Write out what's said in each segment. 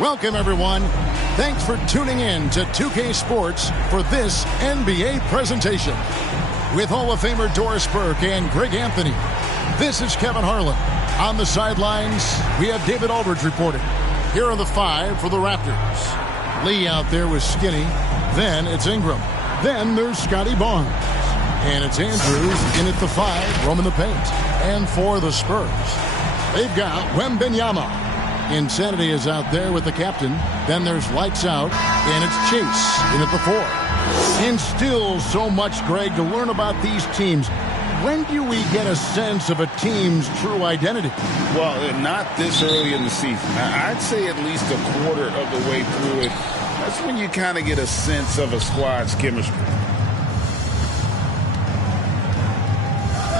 Welcome, everyone. Thanks for tuning in to 2K Sports for this NBA presentation. With Hall of Famer Doris Burke and Greg Anthony, this is Kevin Harlan. On the sidelines, we have David Aldridge reporting. Here are the five for the Raptors. Lee out there with Skinny. Then it's Ingram. Then there's Scotty Barnes. And it's Andrews in at the five, roaming the paint. And for the Spurs, they've got Wembanyama. Insanity is out there with the captain. Then there's Lights Out, and it's Chase in at the four. And still so much, Greg, to learn about these teams. When do we get a sense of a team's true identity? Well, not this early in the season. I'd say at least a quarter of the way through it. That's when you kind of get a sense of a squad's chemistry.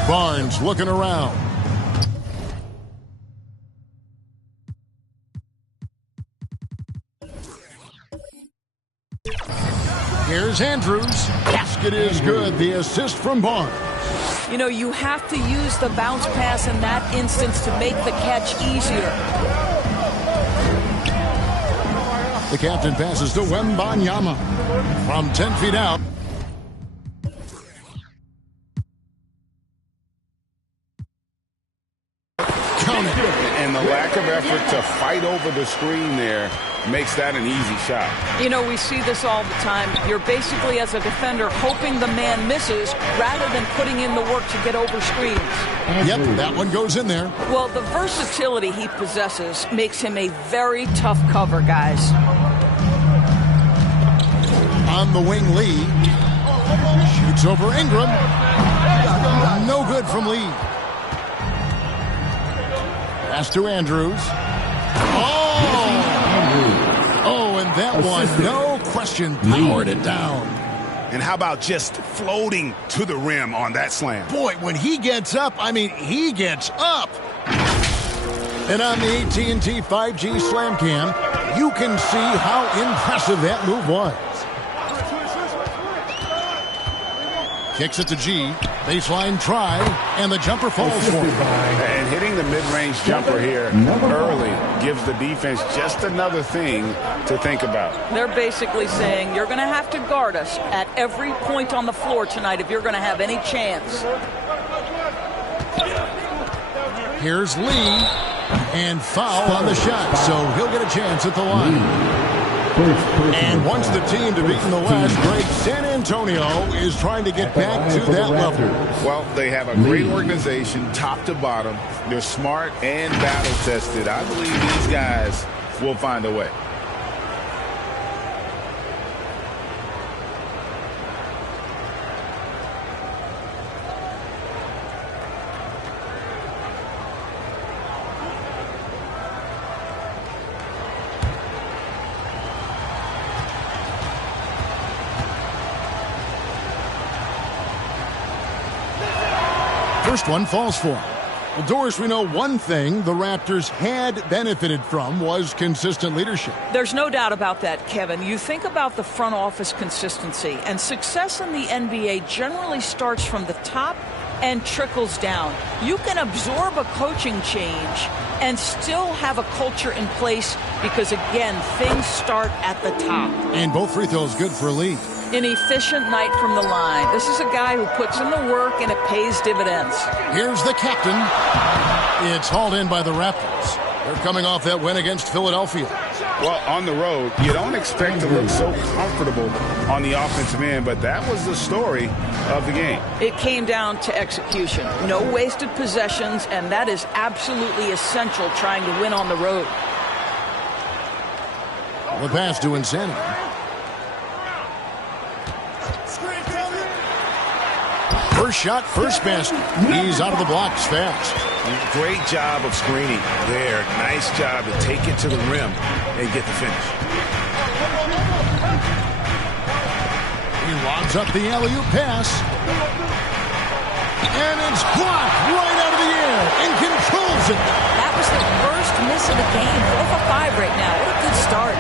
Barnes looking around. Here's Andrews. Basket is good. The assist from Barnes. You know, you have to use the bounce pass in that instance to make the catch easier. The captain passes to Wembanyama from 10 feet out. And the lack of effort to fight over the screen there makes that an easy shot. You know, we see this all the time. You're basically, as a defender, hoping the man misses rather than putting in the work to get over screens. Yep, that one goes in there. Well, the versatility he possesses makes him a very tough cover, guys. On the wing, Lee. Shoots over Ingram. No good from Lee. Pass to Andrews. Oh, and that one, no question, powered it down. And how about just floating to the rim on that slam? Boy, when he gets up, I mean, he gets up. And on the AT&T 5G Slam Cam, you can see how impressive that move was. Kicks it to G. Baseline try, and the jumper falls for him. And hitting the mid-range jumper here early gives the defense just another thing to think about. They're basically saying you're going to have to guard us at every point on the floor tonight if you're going to have any chance. Here's Lee, and foul on the shot, so he'll get a chance at the line. And once the team to beat in the West, Greg, San Antonio is trying to get back to that level. Well, they have a great organization, top to bottom. They're smart and battle-tested. I believe these guys will find a way. First one falls for him. Well, Doris, we know one thing the Raptors had benefited from was consistent leadership. There's no doubt about that, Kevin. You think about the front office consistency, and success in the NBA generally starts from the top and trickles down. You can absorb a coaching change and still have a culture in place because, again, things start at the top. And both free throws good for Lee. An efficient night from the line. This is a guy who puts in the work, and it pays dividends. Here's the captain. It's hauled in by the Raptors. They're coming off that win against Philadelphia. Well, on the road, you don't expect to look so comfortable on the offensive end, but that was the story of the game. It came down to execution. No wasted possessions, and that is absolutely essential trying to win on the road. The pass to Insanity. First shot, first basket. He's out of the blocks fast. Great job of screening there. Nice job to take it to the rim and get the finish. He lobs up the alley-oop pass. And it's blocked right out of the air and controls it. That was the first miss of the game. 4 for 5 right now. What a good start.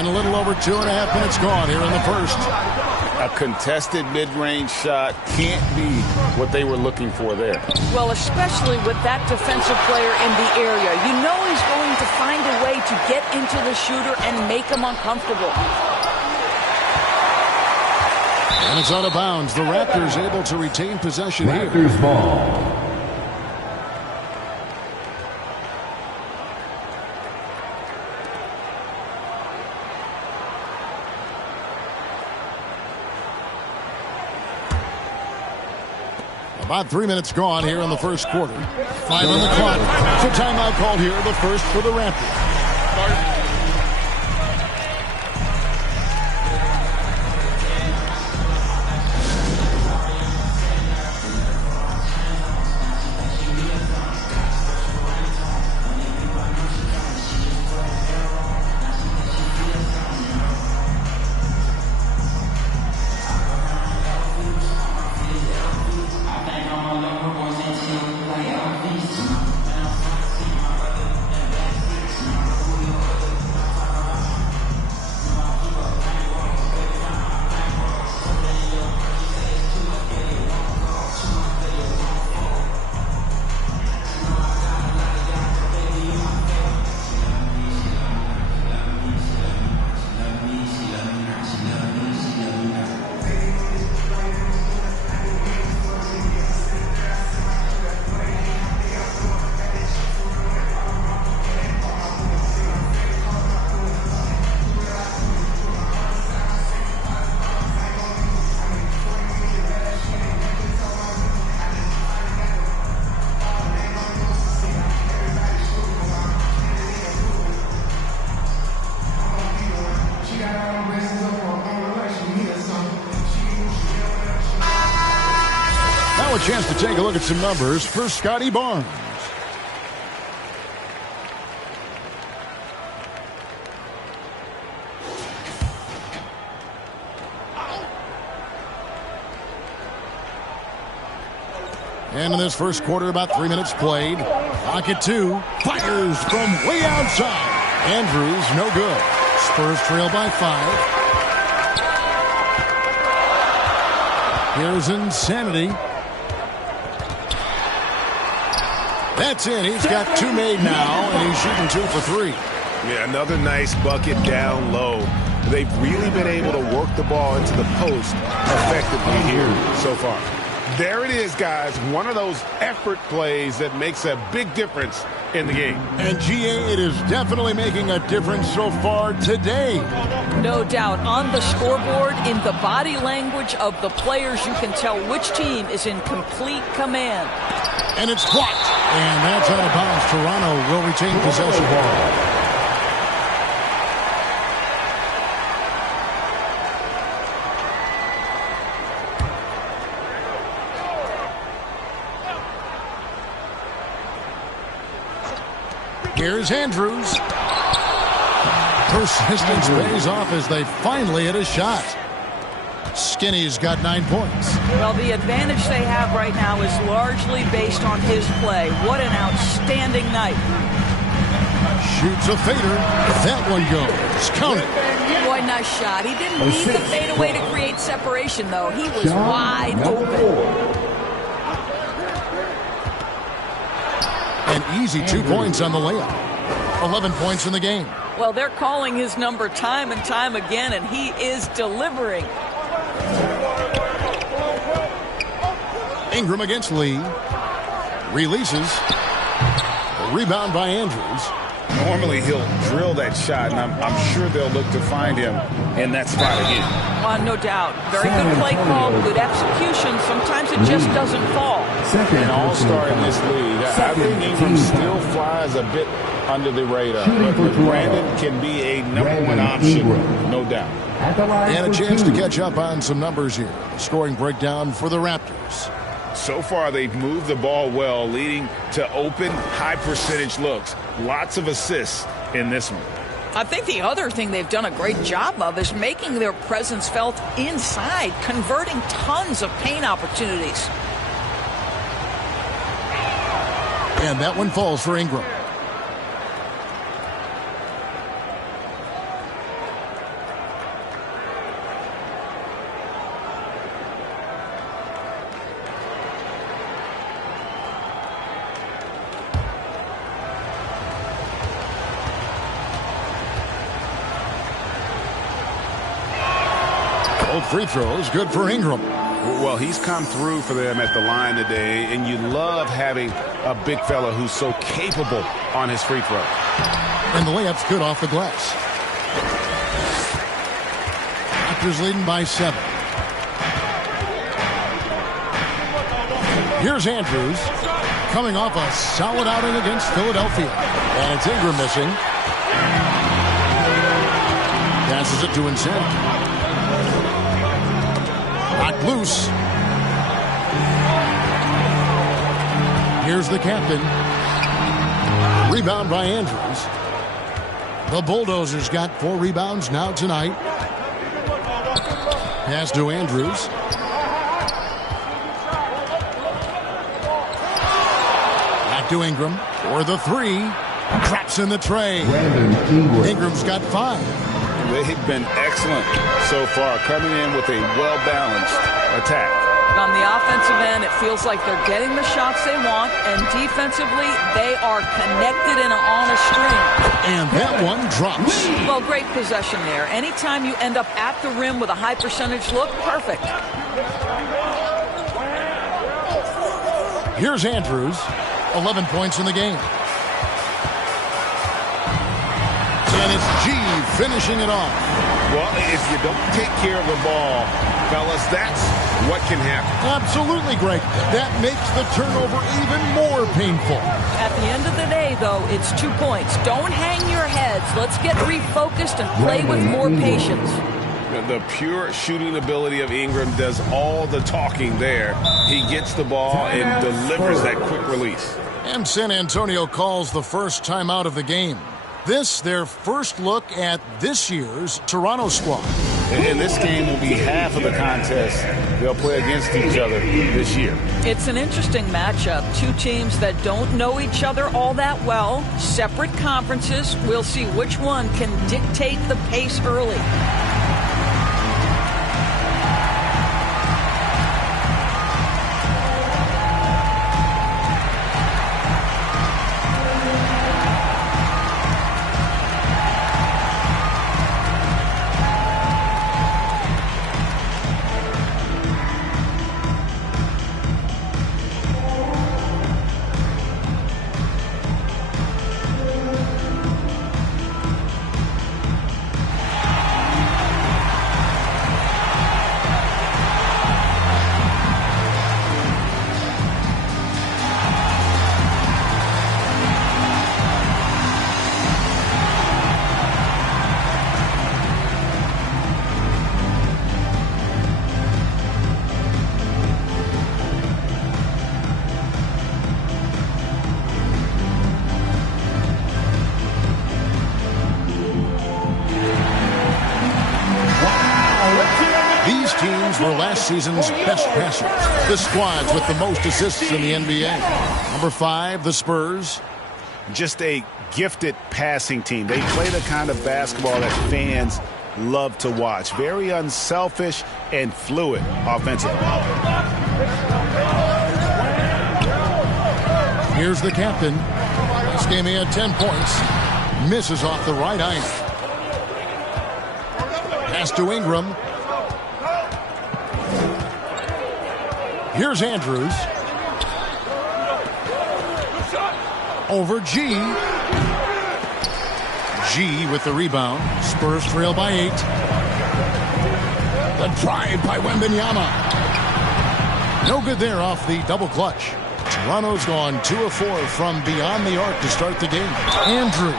And a little over 2.5 minutes gone here in the first. A contested mid-range shot can't be what they were looking for there. Well, especially with that defensive player in the area. You know he's going to find a way to get into the shooter and make him uncomfortable. And it's out of bounds. The Raptors able to retain possession here. Raptors ball. About 3 minutes gone here in the first quarter. 5 on the clock. So timeout called here, the first for the Raptors. Now a chance to take a look at some numbers for Scotty Barnes. And in this first quarter, about 3 minutes played. Pocket two. Fires from way outside. Andrews, no good. Spurs trail by 5. Here's Insanity. That's it. He's got 2 made now, and he's shooting 2 for 3. Yeah, another nice bucket down low. They've really been able to work the ball into the post effectively here so far. There it is, guys. One of those effort plays that makes a big difference in the game. And GA, it is definitely making a difference so far today. No doubt. On the scoreboard, in the body language of the players, you can tell which team is in complete command. And it's blocked. And that's out of bounds. Toronto will retain possession. Here's Andrews. Persistence pays off as they finally hit a shot. Skinny's got 9 points. Well, the advantage they have right now is largely based on his play. What an outstanding night. Shoots a fader. That one goes. Count it. Boy, nice shot. He didn't need the fadeaway to create separation, though. He was wide open. An easy 2 points on the layup. 11 points in the game. Well, they're calling his number time and time again, and he is delivering. Ingram against Lee. Releases. A rebound by Andrews. Normally he'll drill that shot, and I'm sure they'll look to find him in that spot again. No doubt. Very good play call, good execution. Sometimes it just doesn't fall. An all-star in this league. I think Ingram still flies a bit under the radar. But Brandon can be a number 1 option, no doubt. And a chance to catch up on some numbers here. Scoring breakdown for the Raptors. So far, they've moved the ball well, leading to open, high-percentage looks. Lots of assists in this one. I think the other thing they've done a great job of is making their presence felt inside, converting tons of paint opportunities. And that one falls for Ingram. Both free throws good for Ingram. Well, he's come through for them at the line today, and you love having a big fella who's so capable on his free throw. And the layup's good off the glass. Raptors leading by 7. Here's Andrews coming off a solid outing against Philadelphia. And it's Ingram missing. Passes it to Insana. Knocked loose. Here's the captain. Rebound by Andrews. The Bulldozers got 4 rebounds now tonight. Pass to Andrews. Back to Ingram for the 3. Traps in the tray. Ingram's got 5. They've been excellent so far, coming in with a well-balanced attack. On the offensive end, it feels like they're getting the shots they want, and defensively, they are connected and on a string. And that one drops. Well, great possession there. Anytime you end up at the rim with a high percentage look, perfect. Here's Andrews, 11 points in the game. And it's G finishing it off. Well, if you don't take care of the ball, fellas, that's what can happen. Absolutely, Greg. That makes the turnover even more painful. At the end of the day, though, it's 2 points. Don't hang your heads. Let's get refocused and play with more patience. The pure shooting ability of Ingram does all the talking there. He gets the ball and delivers that quick release. And San Antonio calls the first timeout of the game. This, their first look at this year's Toronto squad. And this game will be half of the contest they'll play against each other this year. It's an interesting matchup. 2 teams that don't know each other all that well. Separate conferences. We'll see which one can dictate the pace early. Were last season's best passers. The squads with the most assists in the NBA. Number 5, the Spurs. Just a gifted passing team. They play the kind of basketball that fans love to watch. Very unselfish and fluid offensively. Here's the captain. This game he had 10 points. Misses off the right iron. Pass to Ingram. Here's Andrews. Over G. G with the rebound. Spurs trail by 8. The drive by Wembanyama. No good there off the double clutch. Toronto's gone 2 of 4 from beyond the arc to start the game. Andrews.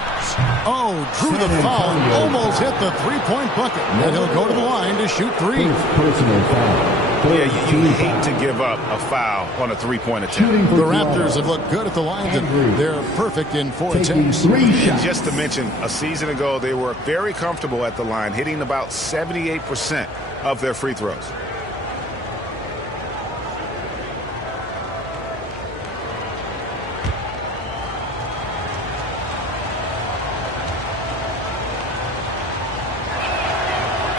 Oh, drew the foul. Almost hit the 3-point bucket. And he'll go to the line to shoot 3. Personal foul. Yeah, you hate to give up a foul on a 3-point attempt. The Raptors have looked good at the line, and they're perfect in 4 attempts. And just to mention, a season ago, they were very comfortable at the line, hitting about 78% of their free throws.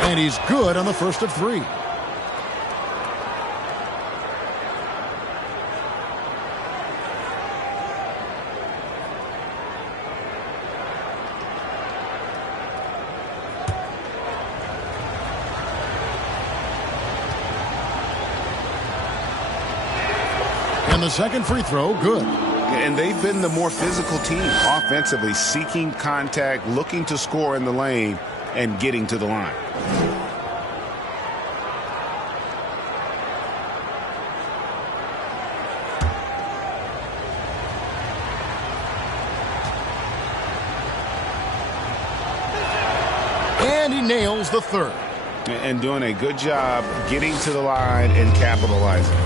And he's good on the first of 3. And the second free throw, good. And they've been the more physical team offensively, seeking contact, looking to score in the lane, and getting to the line. And he nails the third. And doing a good job getting to the line and capitalizing.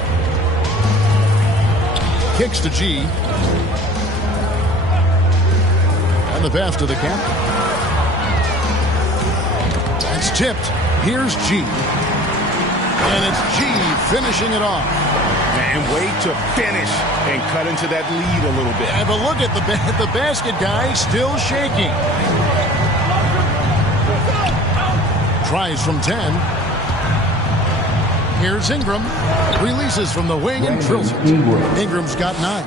Kicks to G. And the pass to the captain. That's tipped. Here's G. And it's G finishing it off. And wait to finish and cut into that lead a little bit. But look at the basket guy still shaking. Tries from 10. Here's Ingram. Releases from the wing and drills it. Ingram's got 9.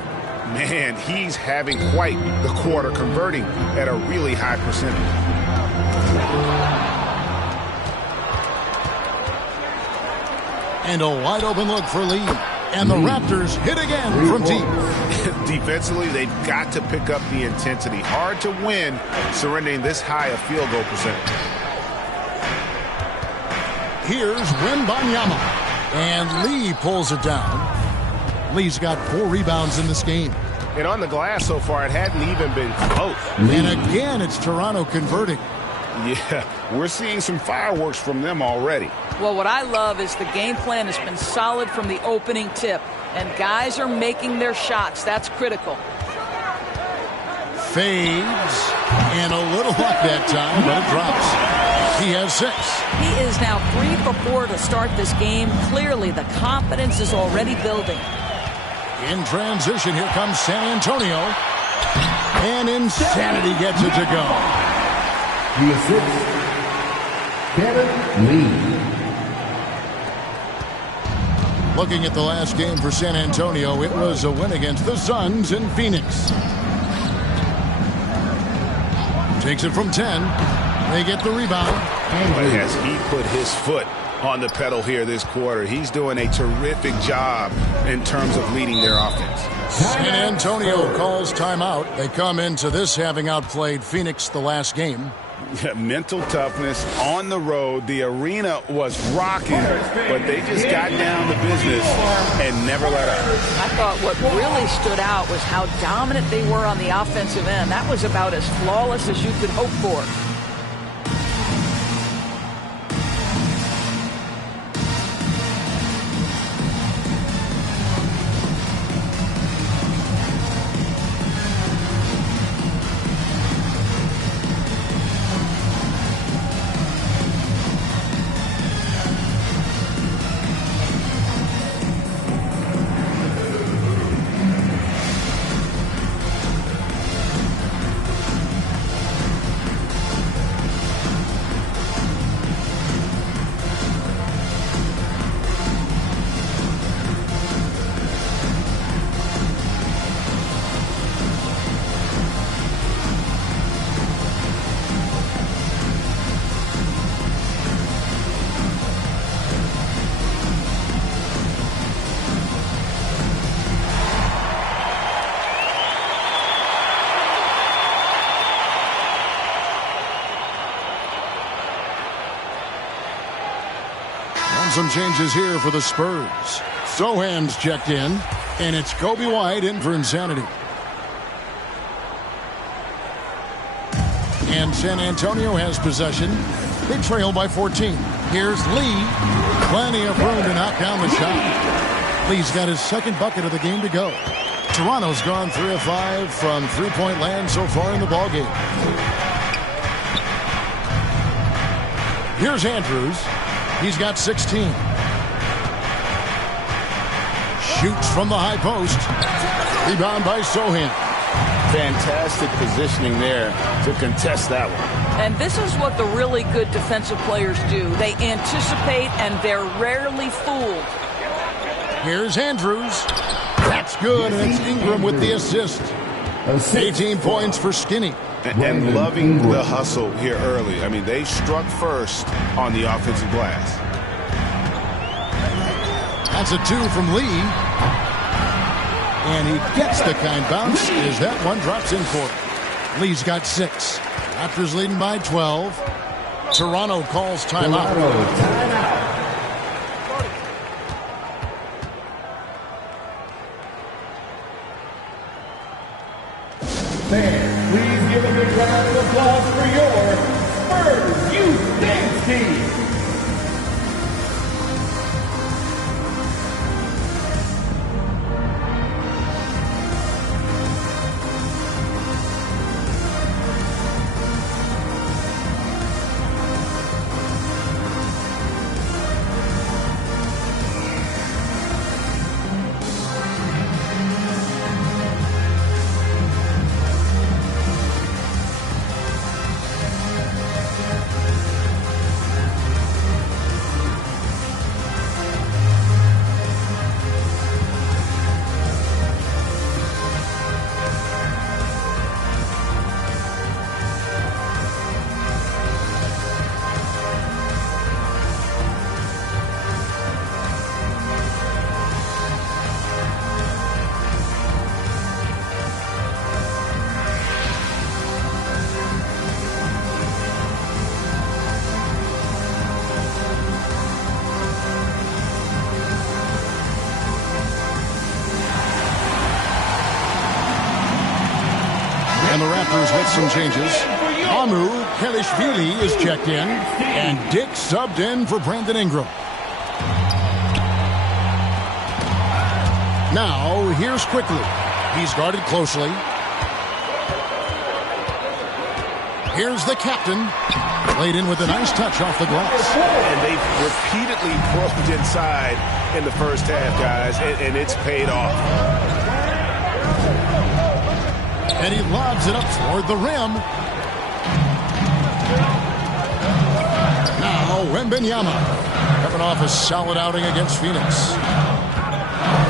Man, he's having quite the quarter, converting at a really high percentage. And a wide open look for Lee. And the Raptors hit again from deep. Defensively, they've got to pick up the intensity. Hard to win surrendering this high a field goal percentage. Here's Wembanyama. And Lee pulls it down. Lee's got 4 rebounds in this game. And on the glass so far, it hadn't even been close. And again, it's Toronto converting. Yeah, we're seeing some fireworks from them already. Well, what I love is the game plan has been solid from the opening tip. And guys are making their shots. That's critical. Fades. And a little luck that time, but it drops. He has 6. He is now 3 for 4 to start this game. Clearly, the confidence is already building. In transition, here comes San Antonio. And Insanity gets it to go. The assist, Kevin Lee. Looking at the last game for San Antonio, it was a win against the Suns in Phoenix. Takes it from 10. They get the rebound. But as he put his foot on the pedal here this quarter, he's doing a terrific job in terms of leading their offense. San Antonio calls timeout. They come into this having outplayed Phoenix the last game. Mental toughness on the road. The arena was rocking, but they just got down to business and never let up. I thought what really stood out was how dominant they were on the offensive end. That was about as flawless as you could hope for. Some changes here for the Spurs. Sohan's checked in, and it's Kobe White in for Insanity. And San Antonio has possession. They trail by 14. Here's Lee. Plenty of room to knock down the shot. Lee's got his second bucket of the game to go. Toronto's gone 3 of 5 from three-point land so far in the ballgame. Here's Andrews. He's got 16. Shoots from the high post. Rebound by Sohan. Fantastic positioning there to contest that one. And this is what the really good defensive players do. They anticipate and they're rarely fooled. Here's Andrews. That's good, and it's Ingram with the assist. 18 points for Skinny. And loving the hustle here early. I mean, they struck first on the offensive glass. That's a 2 from Lee. And he gets the kind bounce as that one drops in court. Lee's got 6. Raptors leading by 12. Toronto calls timeout. Fans, please give a big round of applause for your Spurs Youth Dance Team. And the Raptors with some changes. Amu Kelishvili is checked in, and Dick subbed in for Brandon Ingram. Now, here's Quickly. He's guarded closely. Here's the captain. Played in with a nice touch off the glass. And they've repeatedly probed inside in the first half, guys, and it's paid off. And he lobs it up toward the rim. Now, Wembanyama coming off a solid outing against Phoenix.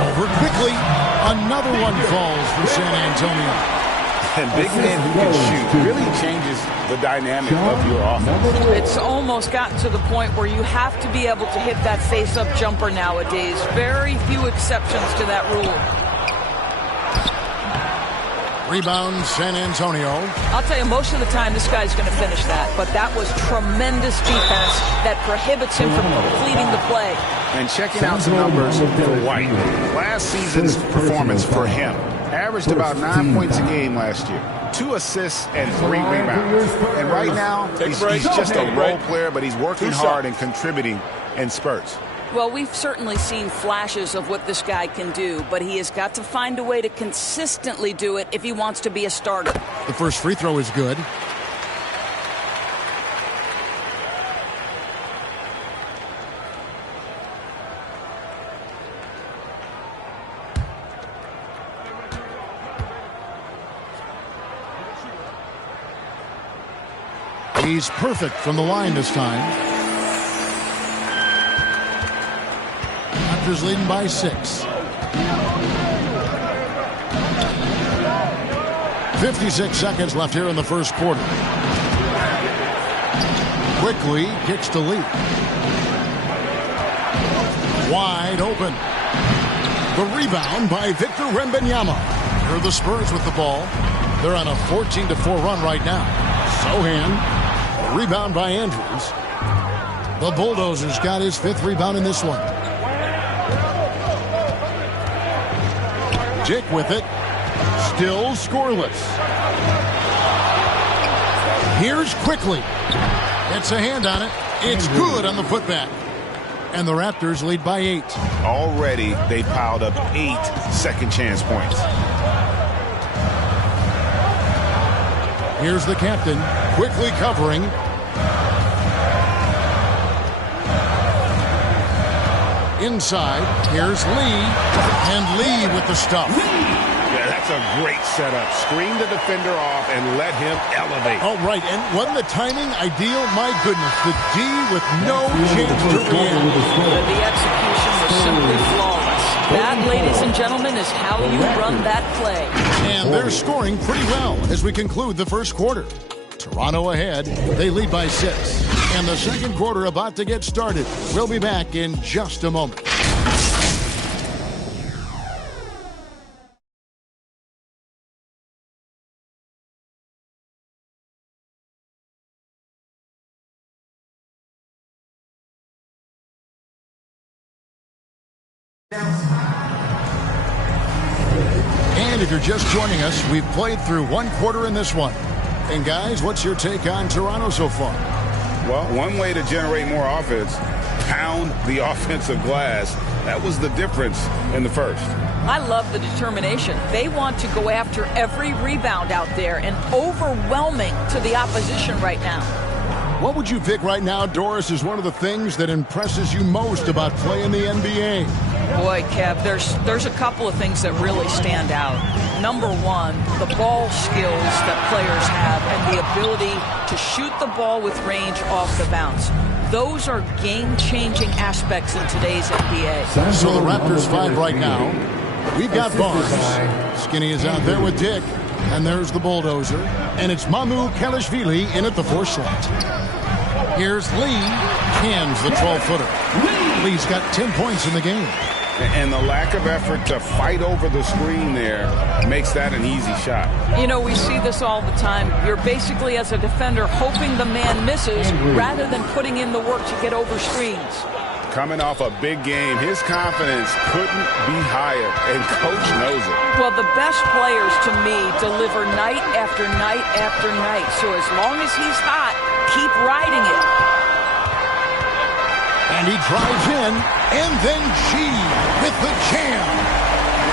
Over quickly. Another one falls for San Antonio. And big man who can shoot really changes the dynamic of your offense. It's almost gotten to the point where you have to be able to hit that face-up jumper nowadays. Very few exceptions to that rule. Rebound, San Antonio. I'll tell you, most of the time this guy's going to finish that. But that was tremendous defense that prohibits him from completing the play. And checking out some numbers for White. Last season's performance for him averaged about 9 points a game last year. 2 assists and 3 rebounds. And right now, he's just a role player, but he's working hard and contributing in spurts. Well, we've certainly seen flashes of what this guy can do, but he has got to find a way to consistently do it if he wants to be a starter. The first free throw is good. He's perfect from the line this time. Raptors leading by 6. 56 seconds left here in the first quarter. Quickly kicks to Lee. Wide open. The rebound by Victor Wembanyama. Here are the Spurs with the ball. They're on a 14-4 run right now. Sohan. Rebound by Andrews. The Bulldozers got his 5th rebound in this one. Dick with it. Still scoreless. Here's Quickly. It's a hand on it. It's good on the putback. And the Raptors lead by 8. Already, they piled up 8 second chance points. Here's the captain, quickly covering. Inside, here's Lee, and Lee with the stuff. Yeah, that's a great setup. Screen the defender off and let him elevate. Oh, right, and wasn't the timing ideal? My goodness, the D with no chance to react. The execution was simply flawless. That, ladies and gentlemen, is how you run that play. And they're scoring pretty well as we conclude the first quarter. Toronto ahead. They lead by 6. And the second quarter about to get started. We'll be back in just a moment. And if you're just joining us, we've played through one quarter in this one. And guys, what's your take on Toronto so far? Well, one way to generate more offense, pound the offensive glass. That was the difference in the first. I love the determination. They want to go after every rebound out there and overwhelming to the opposition right now. What would you pick right now, Doris, is one of the things that impresses you most about playing the NBA? Boy, Kev, there's a couple of things that really stand out. Number one, the ball skills that players have and the ability to shoot the ball with range off the bounce. Those are game-changing aspects in today's NBA. So the Raptors 5 right now. We've got Barnes. Skinny is out there with Dick. And there's the bulldozer. And it's Mamu Kelishvili in at the 4 slot. Here's Lee. Cans the 12-footer. Lee's got 10 points in the game. And the lack of effort to fight over the screen there makes that an easy shot. You know, we see this all the time. You're basically, as a defender, hoping the man misses rather than putting in the work to get over screens. Coming off a big game, his confidence couldn't be higher, and Coach knows it. Well, the best players, to me, deliver night after night after night. So as long as he's hot, keep riding it. And he drives in, and then G with the jam.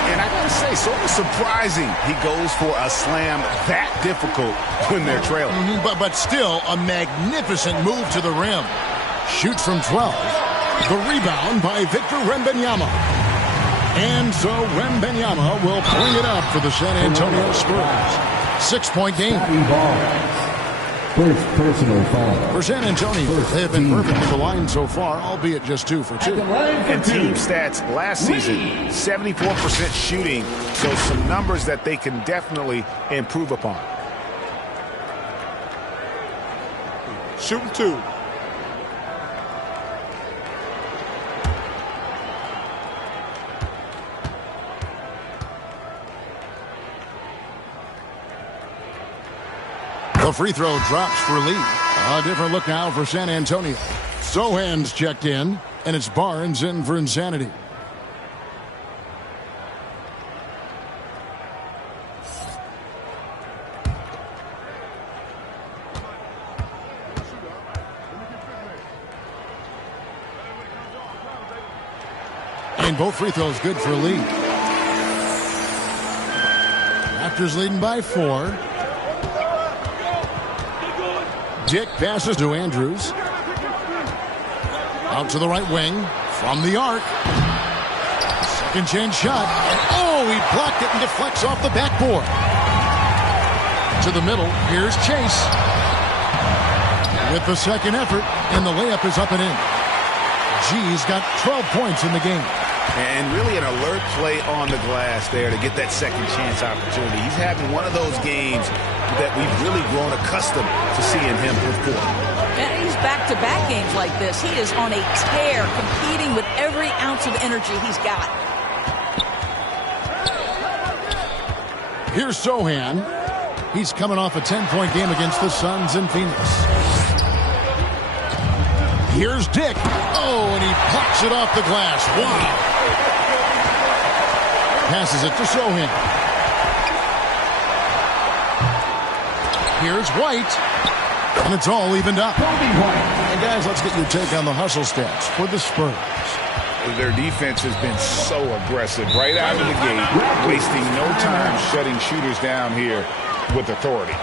And I gotta say, sort of surprising he goes for a slam that difficult when they're trailing. But still, a magnificent move to the rim. Shoots from 12. The rebound by Victor Wembanyama. And so Wembanyama will bring it up for the San Antonio Spurs. 6-point game. First personal foul. For San Antonio, they have been perfect at the line so far, albeit just 2 for 2. And team stats last season, 74% shooting, so some numbers that they can definitely improve upon. Shooting 2. The free throw drops for Lee. A different look now for San Antonio. Sohan's checked in, and it's Barnes in for insanity. And both free throws good for Lee. Raptors leading by 4. Dick passes to Andrews. Out to the right wing. From the arc. Second chance shot. And he blocked it and deflects off the backboard. To the middle. Here's Chase. With the second effort. And the layup is up and in. G's got 12 points in the game. And really an alert play on the glass there to get that second chance opportunity. He's having one of those games that we've really grown accustomed to seeing him perform. And he's back-to-back games like this. He is on a tear, competing with every ounce of energy he's got. Here's Sohan. He's coming off a 10-point game against the Suns in Phoenix. Here's Dick. And he pops it off the glass. Wow. Passes it to Sohan. Here's White. And it's all evened up. And guys, let's get your take on the hustle stats for the Spurs. Their defense has been so aggressive right out of the gate, wasting no time shutting shooters down here with authority.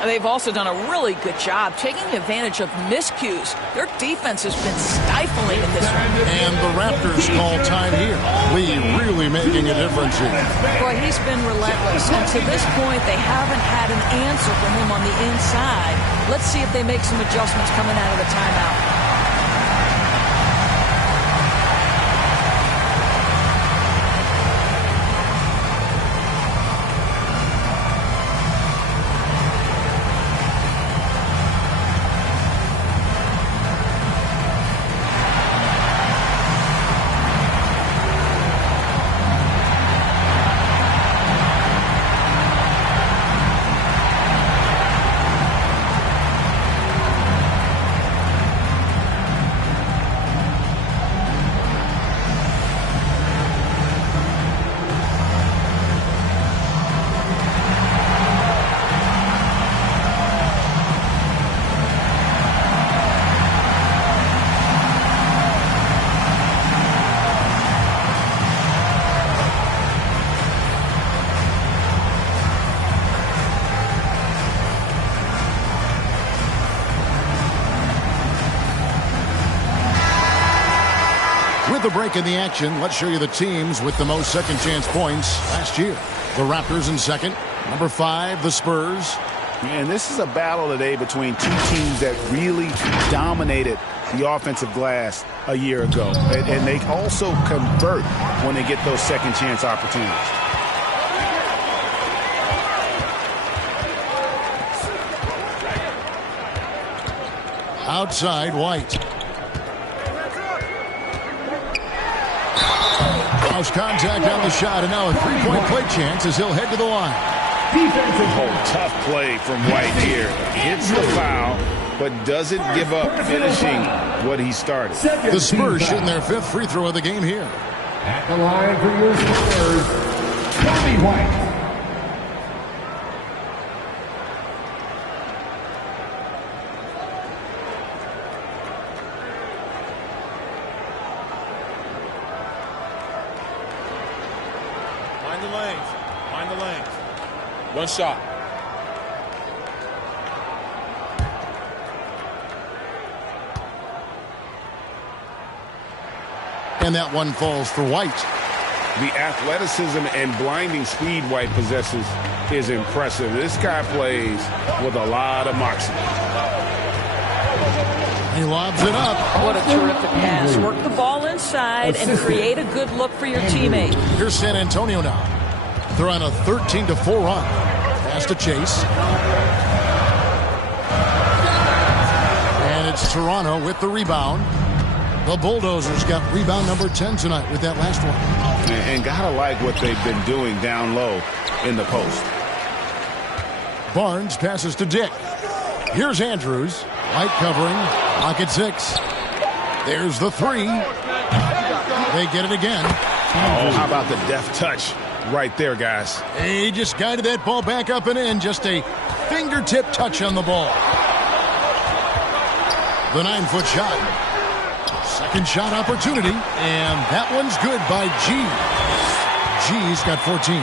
They've also done a really good job taking advantage of miscues. Their defense has been stifling in this one. And the Raptors call time here. Lee really making a difference here. Boy, he's been relentless. And to this point, they haven't had an answer from him on the inside. Let's see if they make some adjustments coming out of the timeout. With a break in the action, let's show you the teams with the most second chance points last year. The Raptors in second. Number 5, the Spurs. And this is a battle today between two teams that really dominated the offensive glass a year ago. And they also convert when they get those second chance opportunities. Outside, White. Close contact on the shot, and now a three-point play chance as he'll head to the line. Tough play from White here. Hits the foul, but doesn't give up finishing what he started. The Spurs shooting their 5th free throw of the game here. At the line for your Spurs, Kobe White. Find the lanes. Find the lanes. One shot. And that one falls for White. The athleticism and blinding speed White possesses is impressive. This guy plays with a lot of moxie. He lobs it up. What a terrific pass. Work the ball inside and create a good look for your teammate. Here's San Antonio now. They're on a 13-4 run. Pass to Chase. And it's Toronto with the rebound. The Bulldozers got rebound number 10 tonight with that last one. And gotta like what they've been doing down low in the post. Barnes passes to Dick. Here's Andrews. White covering. Pocket 6. There's the 3. They get it again. Oh, how about the deft touch right there, guys? He just guided that ball back up and in. Just a fingertip touch on the ball. The 9-foot shot. Second shot opportunity. And that one's good by G. G's got 14.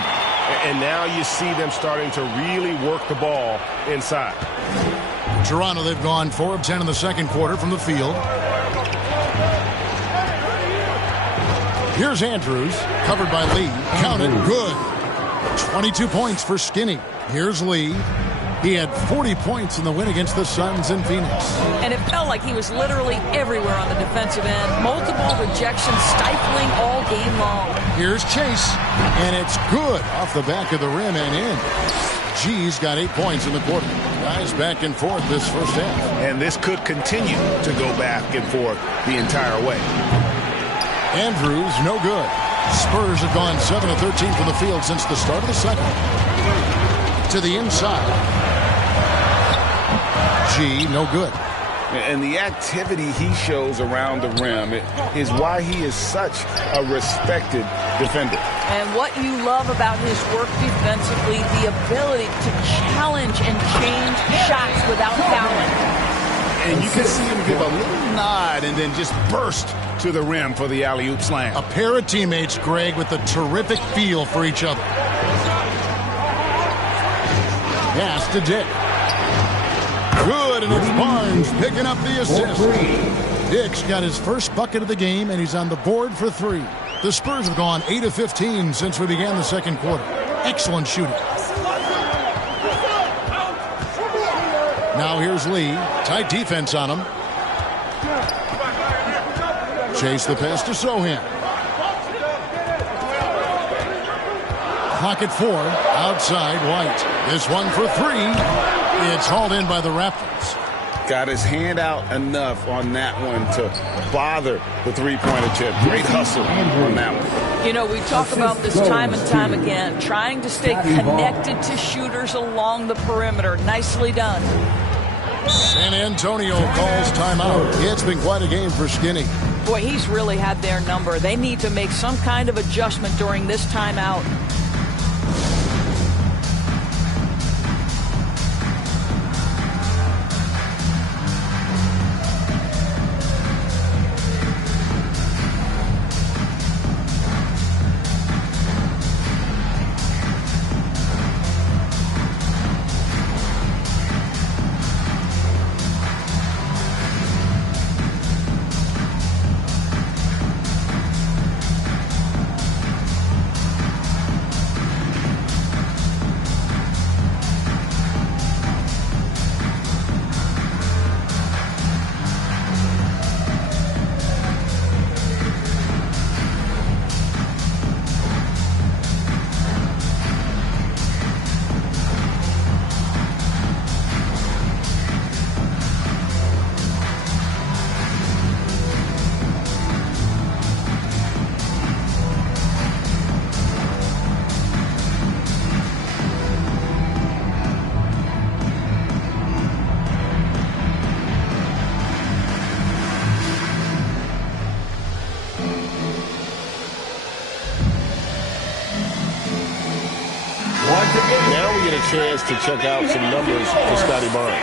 And now you see them starting to really work the ball inside. Toronto, they've gone 4 of 10 in the second quarter from the field. Here's Andrews, covered by Lee. Count it, good. 22 points for Skinny. Here's Lee. He had 40 points in the win against the Suns in Phoenix. And it felt like he was literally everywhere on the defensive end. Multiple rejections, stifling all game long. Here's Chase, and it's good off the back of the rim and in. G's got 8 points in the quarter. Guys back and forth this first half. And this could continue to go back and forth the entire way. Andrews, no good. Spurs have gone 7 of 13 from the field since the start of the second. To the inside. G, no good. And the activity he shows around the rim is why he is such a respected defender. And what you love about his work defensively, the ability to challenge and change shots without fouling. And you can see him give a little nod and then just burst to the rim for the alley-oop slam. A pair of teammates, Greg, with a terrific feel for each other. Pass to Dick. Good, and it's Barnes picking up the assist. Dick's got his first bucket of the game, and he's on the board for 3. The Spurs have gone 8 of 15 since we began the second quarter. Excellent shooting. Now here's Lee. Tight defense on him. Chase the pass to Sohan. Pocket 4. Outside, White. This one for 3. It's hauled in by the Raptors. Got his hand out enough on that one to bother the three-pointer tip. Great hustle on that one. You know, we talk about this time and time again, trying to stay connected to shooters along the perimeter. Nicely done. San Antonio calls timeout. It's been quite a game for Skinny. Boy, he's really had their number. They need to make some kind of adjustment during this timeout. chance to check out some numbers for Scotty Barnes.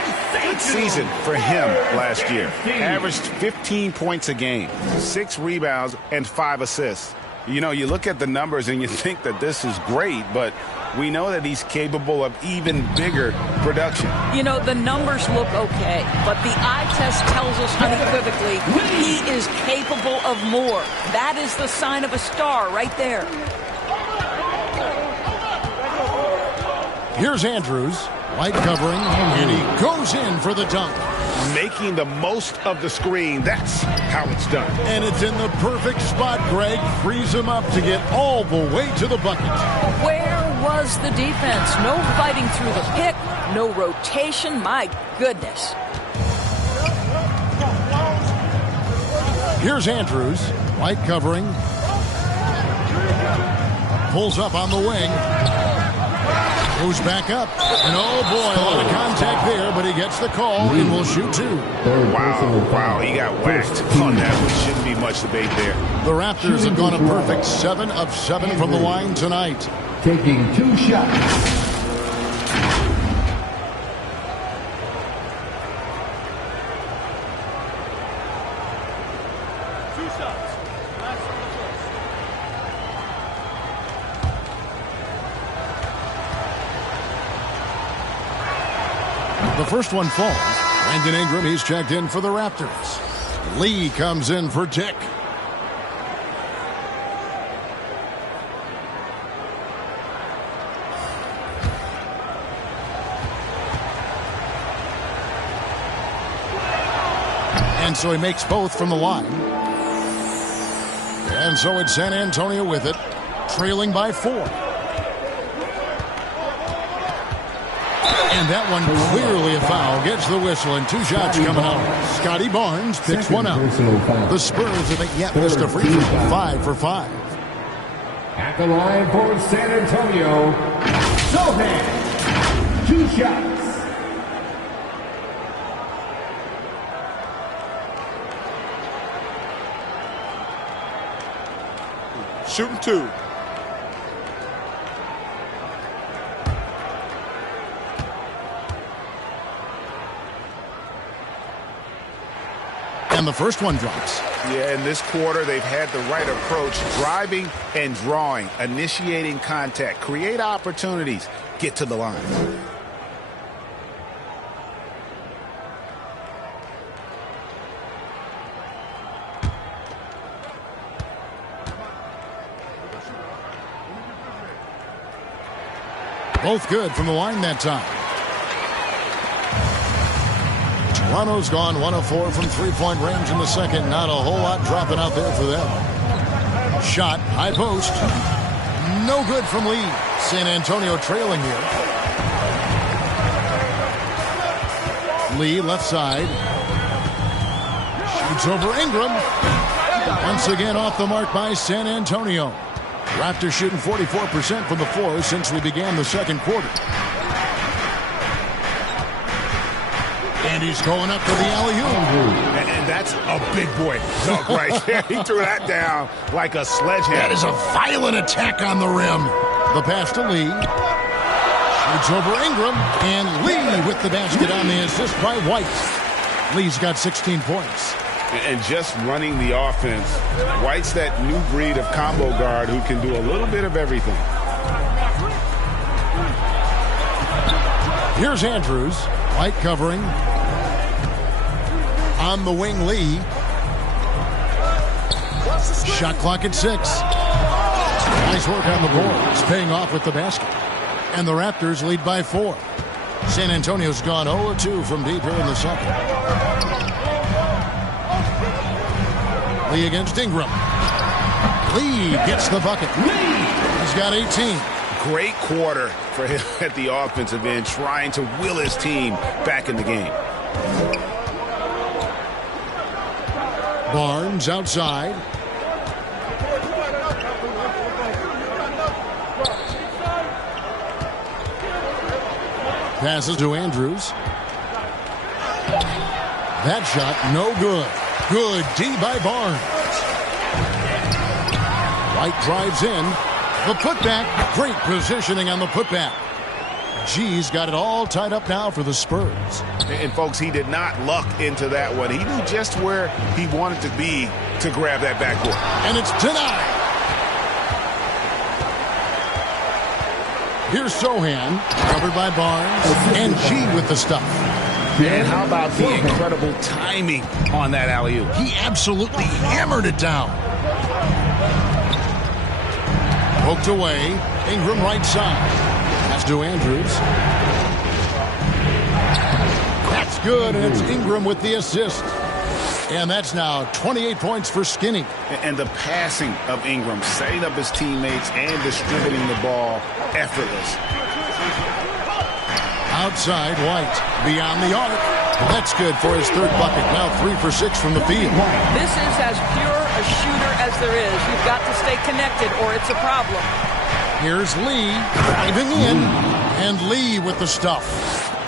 Good season for him last year. Averaged 15 points a game, 6 rebounds, and 5 assists. You know, you look at the numbers and you think that this is great, but we know that he's capable of even bigger production. You know, the numbers look okay, but the eye test tells us unequivocally he is capable of more. That is the sign of a star right there. Here's Andrews. White covering, and he goes in for the dunk. Making the most of the screen. That's how it's done. And it's in the perfect spot, Greg. Frees him up to get all the way to the bucket. Where was the defense? No fighting through the pick, no rotation. My goodness. Here's Andrews. White covering. Pulls up on the wing. Goes back up. And oh boy, a lot of contact there, but he gets the call and will shoot 2. Wow, he got whacked on that one. Shouldn't be much debate there. The Raptors have gone a perfect 7 of 7 from the line tonight. Taking 2 shots. The first one falls. Brandon Ingram, he's checked in for the Raptors. Lee comes in for Dick. And so he makes both from the line. And so it's San Antonio with it, trailing by 4. And that one clearly a foul. Gets the whistle and 2 shots coming out. Scotty Barnes picks one out. The Spurs haven't yet missed a free throw. 5 for 5. At the line for San Antonio, Sohan. 2 shots. Shooting 2. And the first one drops. Yeah, in this quarter, they've had the right approach, driving and drawing, initiating contact, create opportunities, get to the line. Both good from the line that time. Toronto's gone 1 of 4 from three-point range in the second. Not a whole lot dropping out there for them. Shot, high post. No good from Lee. San Antonio trailing here. Lee, left side. Shoots over Ingram. Once again off the mark by San Antonio. Raptors shooting 44% from the floor since we began the second quarter. And he's going up for the alley-oop. And that's a big boy dunk right there. He threw that down like a sledgehammer. That is a violent attack on the rim. The pass to Lee. Shoots over Ingram. And Lee with the basket on the assist by White. Lee's got 16 points. And just running the offense, White's that new breed of combo guard who can do a little bit of everything. Here's Andrews. White covering. On the wing, Lee. Shot clock at 6. Nice work on the boards, paying off with the basket. And the Raptors lead by 4. San Antonio's gone 0-2 from deep here in the second. Lee against Ingram. Lee gets the bucket. He's got 18. Great quarter for him at the offensive end, trying to will his team back in the game. Barnes outside. Passes to Andrews. That shot, no good. Good D by Barnes. White drives in. The putback, great positioning on the putback. G's got it all tied up now for the Spurs. And folks, he did not luck into that one. He knew just where he wanted to be to grab that backboard. And it's denied. Here's Sohan, covered by Barnes, and G with the stuff. And how about the incredible timing on that alley-oop? He absolutely hammered it down. Poked away. Ingram right side. That's to Andrews. That's good, and it's Ingram with the assist. And that's now 28 points for Skinny. And the passing of Ingram, setting up his teammates and distributing the ball effortless. Outside, White. Beyond the arc. That's good for his third bucket. Now 3 for 6 from the field. This is as pure a shooter as there is. You've got to stay connected or it's a problem. Here's Lee driving in. And Lee with the stuff.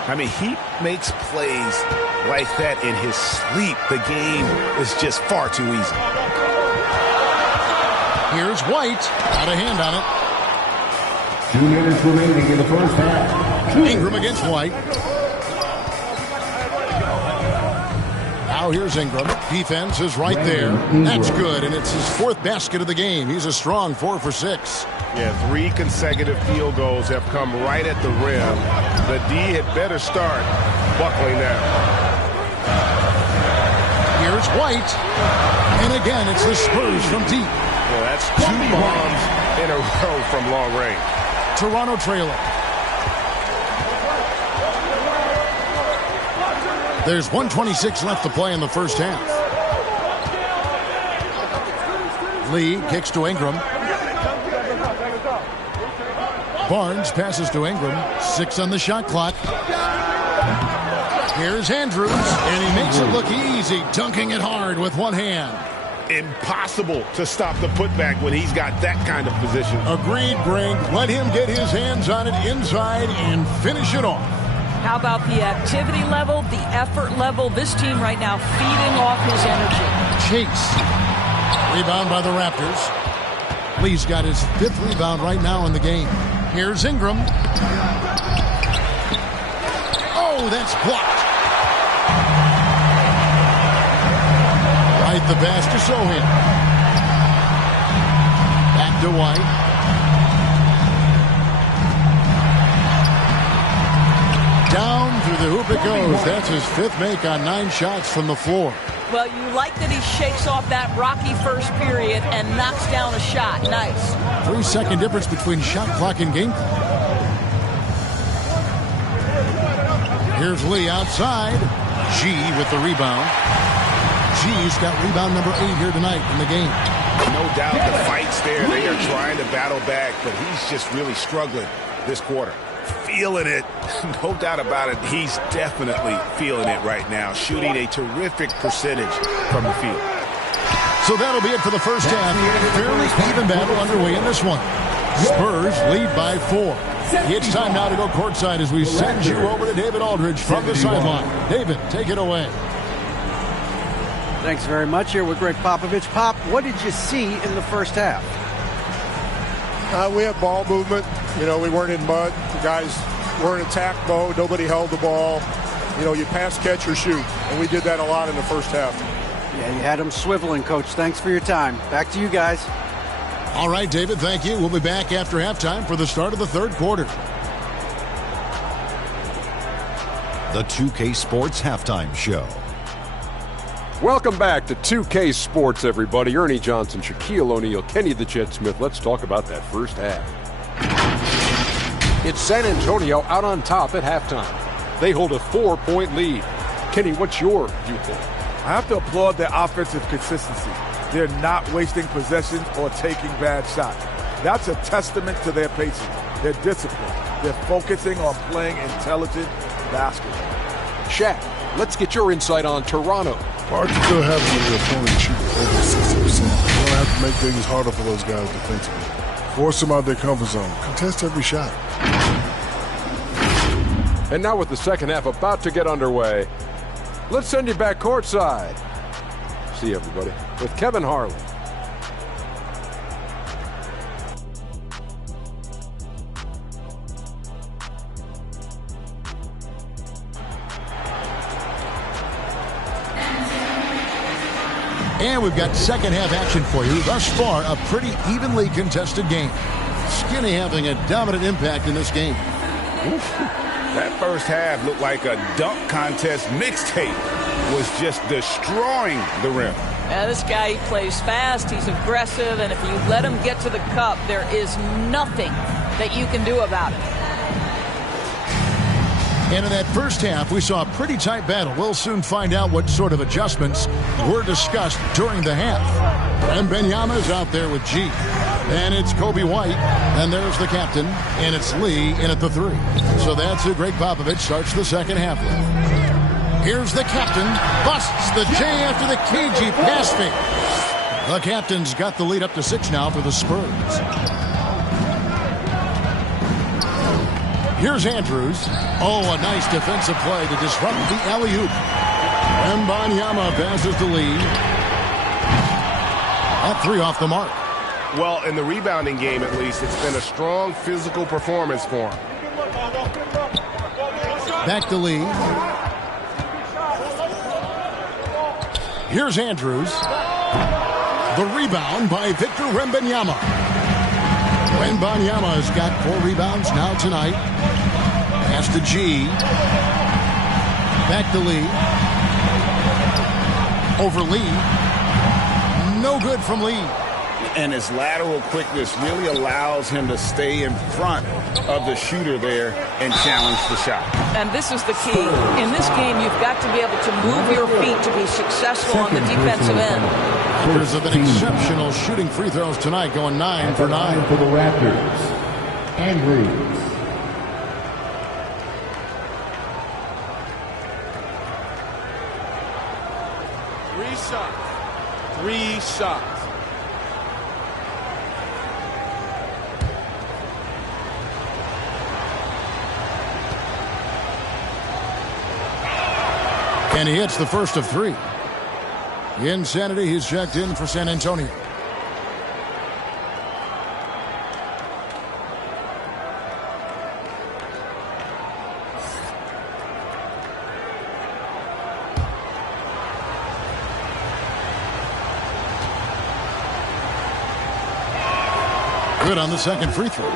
I mean, he makes plays like that in his sleep. The game is just far too easy. Here's White. Got a hand on it. 2 minutes remaining in the first half. Ingram against White. Now here's Ingram. Defense is right there. That's good, and it's his fourth basket of the game. He's a strong 4 for 6. Yeah, 3 consecutive field goals have come right at the rim. The D had better start buckling down. Here's White. And again, it's the Spurs from deep. Well, that's 2 bombs in a row from long range. Toronto trailer. There's 1:26 left to play in the first half. Lee kicks to Ingram. Barnes passes to Ingram. 6 on the shot clock. Here's Andrews, and he makes it look easy, dunking it hard with one hand. Impossible to stop the putback when he's got that kind of position. Agreed, Greg. Let him get his hands on it inside and finish it off. How about the activity level, the effort level? This team right now feeding off his energy. Chase. Rebound by the Raptors. Lee's got his 5th rebound right now in the game. Here's Ingram. Oh, that's blocked. Right the pass to Sohan. Back to White. Down through the hoop it goes. That's his 5th make on 9 shots from the floor. Well, you like that he shakes off that rocky first period and knocks down a shot. Nice. 3-second difference between shot clock and game clock. Here's Lee outside. G with the rebound. G's got rebound number 8 here tonight in the game. No doubt the fight's there. They are trying to battle back, but he's just really struggling this quarter. Feeling it. No doubt about it. He's definitely feeling it right now. Shooting a terrific percentage from the field. So that'll be it for the first half. Fairly even battle underway in this one. Spurs lead by 4. It's time now to go courtside as we send you over to David Aldridge from the sideline. David, take it away. Thanks very much. Here with Greg Popovich. Pop, what did you see in the first half? We had ball movement. You know, we weren't in mud. The guys were in attack mode. Nobody held the ball. You know, you pass, catch, or shoot. And we did that a lot in the first half. Yeah, you had them swiveling, Coach. Thanks for your time. Back to you guys. All right, David, thank you. We'll be back after halftime for the start of the third quarter. The 2K Sports Halftime Show. Welcome back to 2K Sports, everybody. Ernie Johnson, Shaquille O'Neal, Kenny the Jet Smith. Let's talk about that first half. It's San Antonio out on top at halftime. They hold a 4-point lead. Kenny, what's your viewpoint? I have to applaud their offensive consistency. They're not wasting possessions or taking bad shots. That's a testament to their pacing, their discipline. They're focusing on playing intelligent basketball. Shaq, let's get your insight on Toronto. Hard to feel having the opponent shoot over 60%. You don't have to make things harder for those guys defensively. Force them out their comfort zone. Contest every shot. And now with the second half about to get underway, let's send you back courtside. See you, everybody, with Kevin Harlan. And we've got second half action for you. Thus far, a pretty evenly contested game. Skinny having a dominant impact in this game. That first half looked like a dunk contest mixtape. Was just destroying the rim. Yeah, this guy, he plays fast, he's aggressive, and if you let him get to the cup, there is nothing that you can do about it. And in that first half, we saw a pretty tight battle. We'll soon find out what sort of adjustments were discussed during the half. And Benyama's out there with G. And it's Kobe White. And there's the captain. And it's Lee in at the 3. So that's who Greg Popovich starts the second half with. Here's the captain. Busts the J after the cagey pass fake. The captain's got the lead up to 6 now for the Spurs. Here's Andrews. Oh, a nice defensive play to disrupt the alley-oop. And Wembanyama passes the lead. That 3 off the mark. Well, in the rebounding game, at least, it's been a strong physical performance for him. Back to Lee. Here's Andrews. The rebound by Victor Wembanyama. Wembanyama has got 4 rebounds now tonight. Pass to G. Back to Lee. Over Lee. No good from Lee. And his lateral quickness really allows him to stay in front of the shooter there and challenge the shot. And this is the key. In this game, you've got to be able to move your feet to be successful on the defensive end. Raptors have been exceptional shooting free throws tonight, going 9 for 9. For the Raptors, Andrews. Three shots. And he hits the first of 3. Insanity, he's checked in for San Antonio. Good on the second free throw.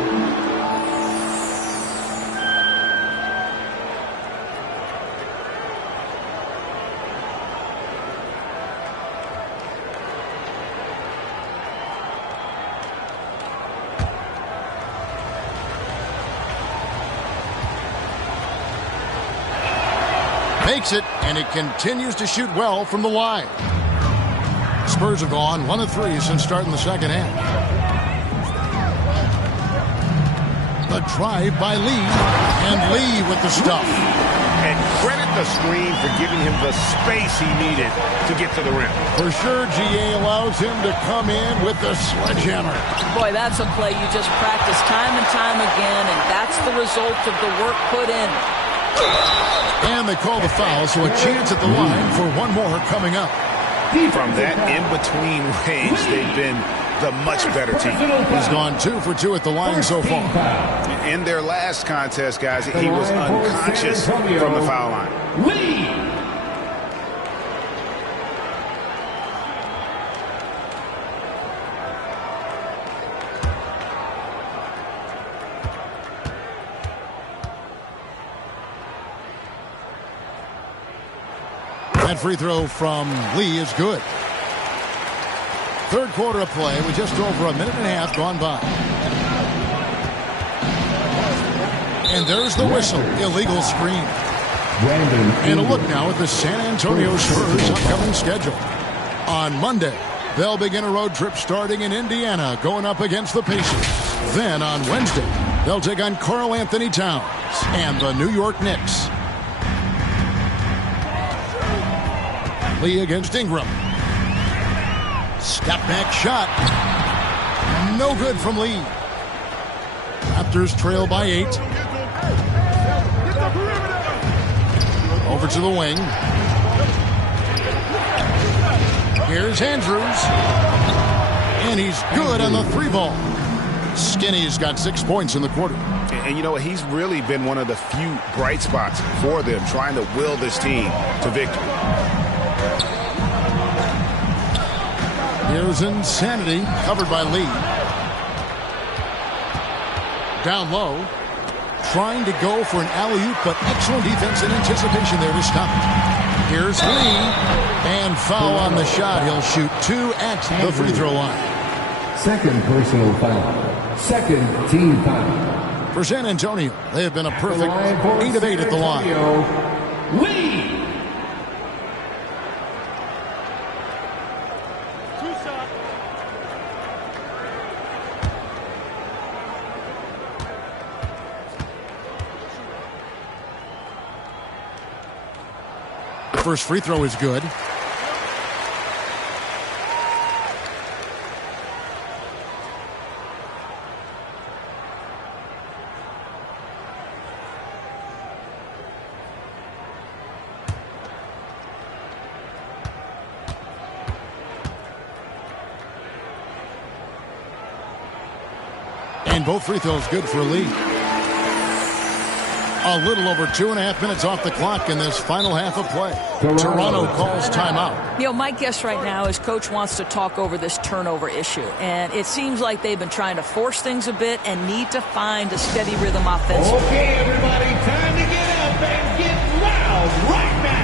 Makes it, and he continues to shoot well from the line. Spurs have gone 1 of 3 since starting the second half. The drive by Lee, and Lee with the stuff. And credit the screen for giving him the space he needed to get to the rim. For sure, GA allows him to come in with the sledgehammer. Boy, that's a play you just practice time and time again, and that's the result of the work put in. And they call the foul, so a chance at the line for one more coming up. From that in-between range, they've been the much better team. He's gone 2 for 2 at the line so far. In their last contest, guys, he was unconscious from the foul line. Lee. That free throw from Lee is good. Third quarter of play with just over a minute and a half gone by. And there's the whistle. Illegal screen. And a look now at the San Antonio Spurs' upcoming schedule. On Monday, they'll begin a road trip starting in Indiana, going up against the Pacers. Then on Wednesday, they'll take on Karl Anthony Towns and the New York Knicks. Lee against Ingram. Step back shot. No good from Lee. Raptors trail by 8. Over to the wing. Here's Andrews. And he's good on the 3-ball. Skinny's got 6 points in the quarter. And you know, he's really been one of the few bright spots for them, trying to will this team to victory. Here's Insanity, covered by Lee. Down low. Trying to go for an alley-oop, but excellent defense and anticipation there to stop it. Here's Lee. And foul on the shot. He'll shoot 2 at the free throw line. Second personal foul. Second team foul. For San Antonio, they have been a perfect 8 of 8 at the line. Lee. First free throw is good. And both free throws good for Lee. A little over 2.5 minutes off the clock in this final half of play. Toronto calls timeout. You know, my guess right now is Coach wants to talk over this turnover issue. And it seems like they've been trying to force things a bit and need to find a steady rhythm offensively. Okay, everybody, time to get up and get loud right now.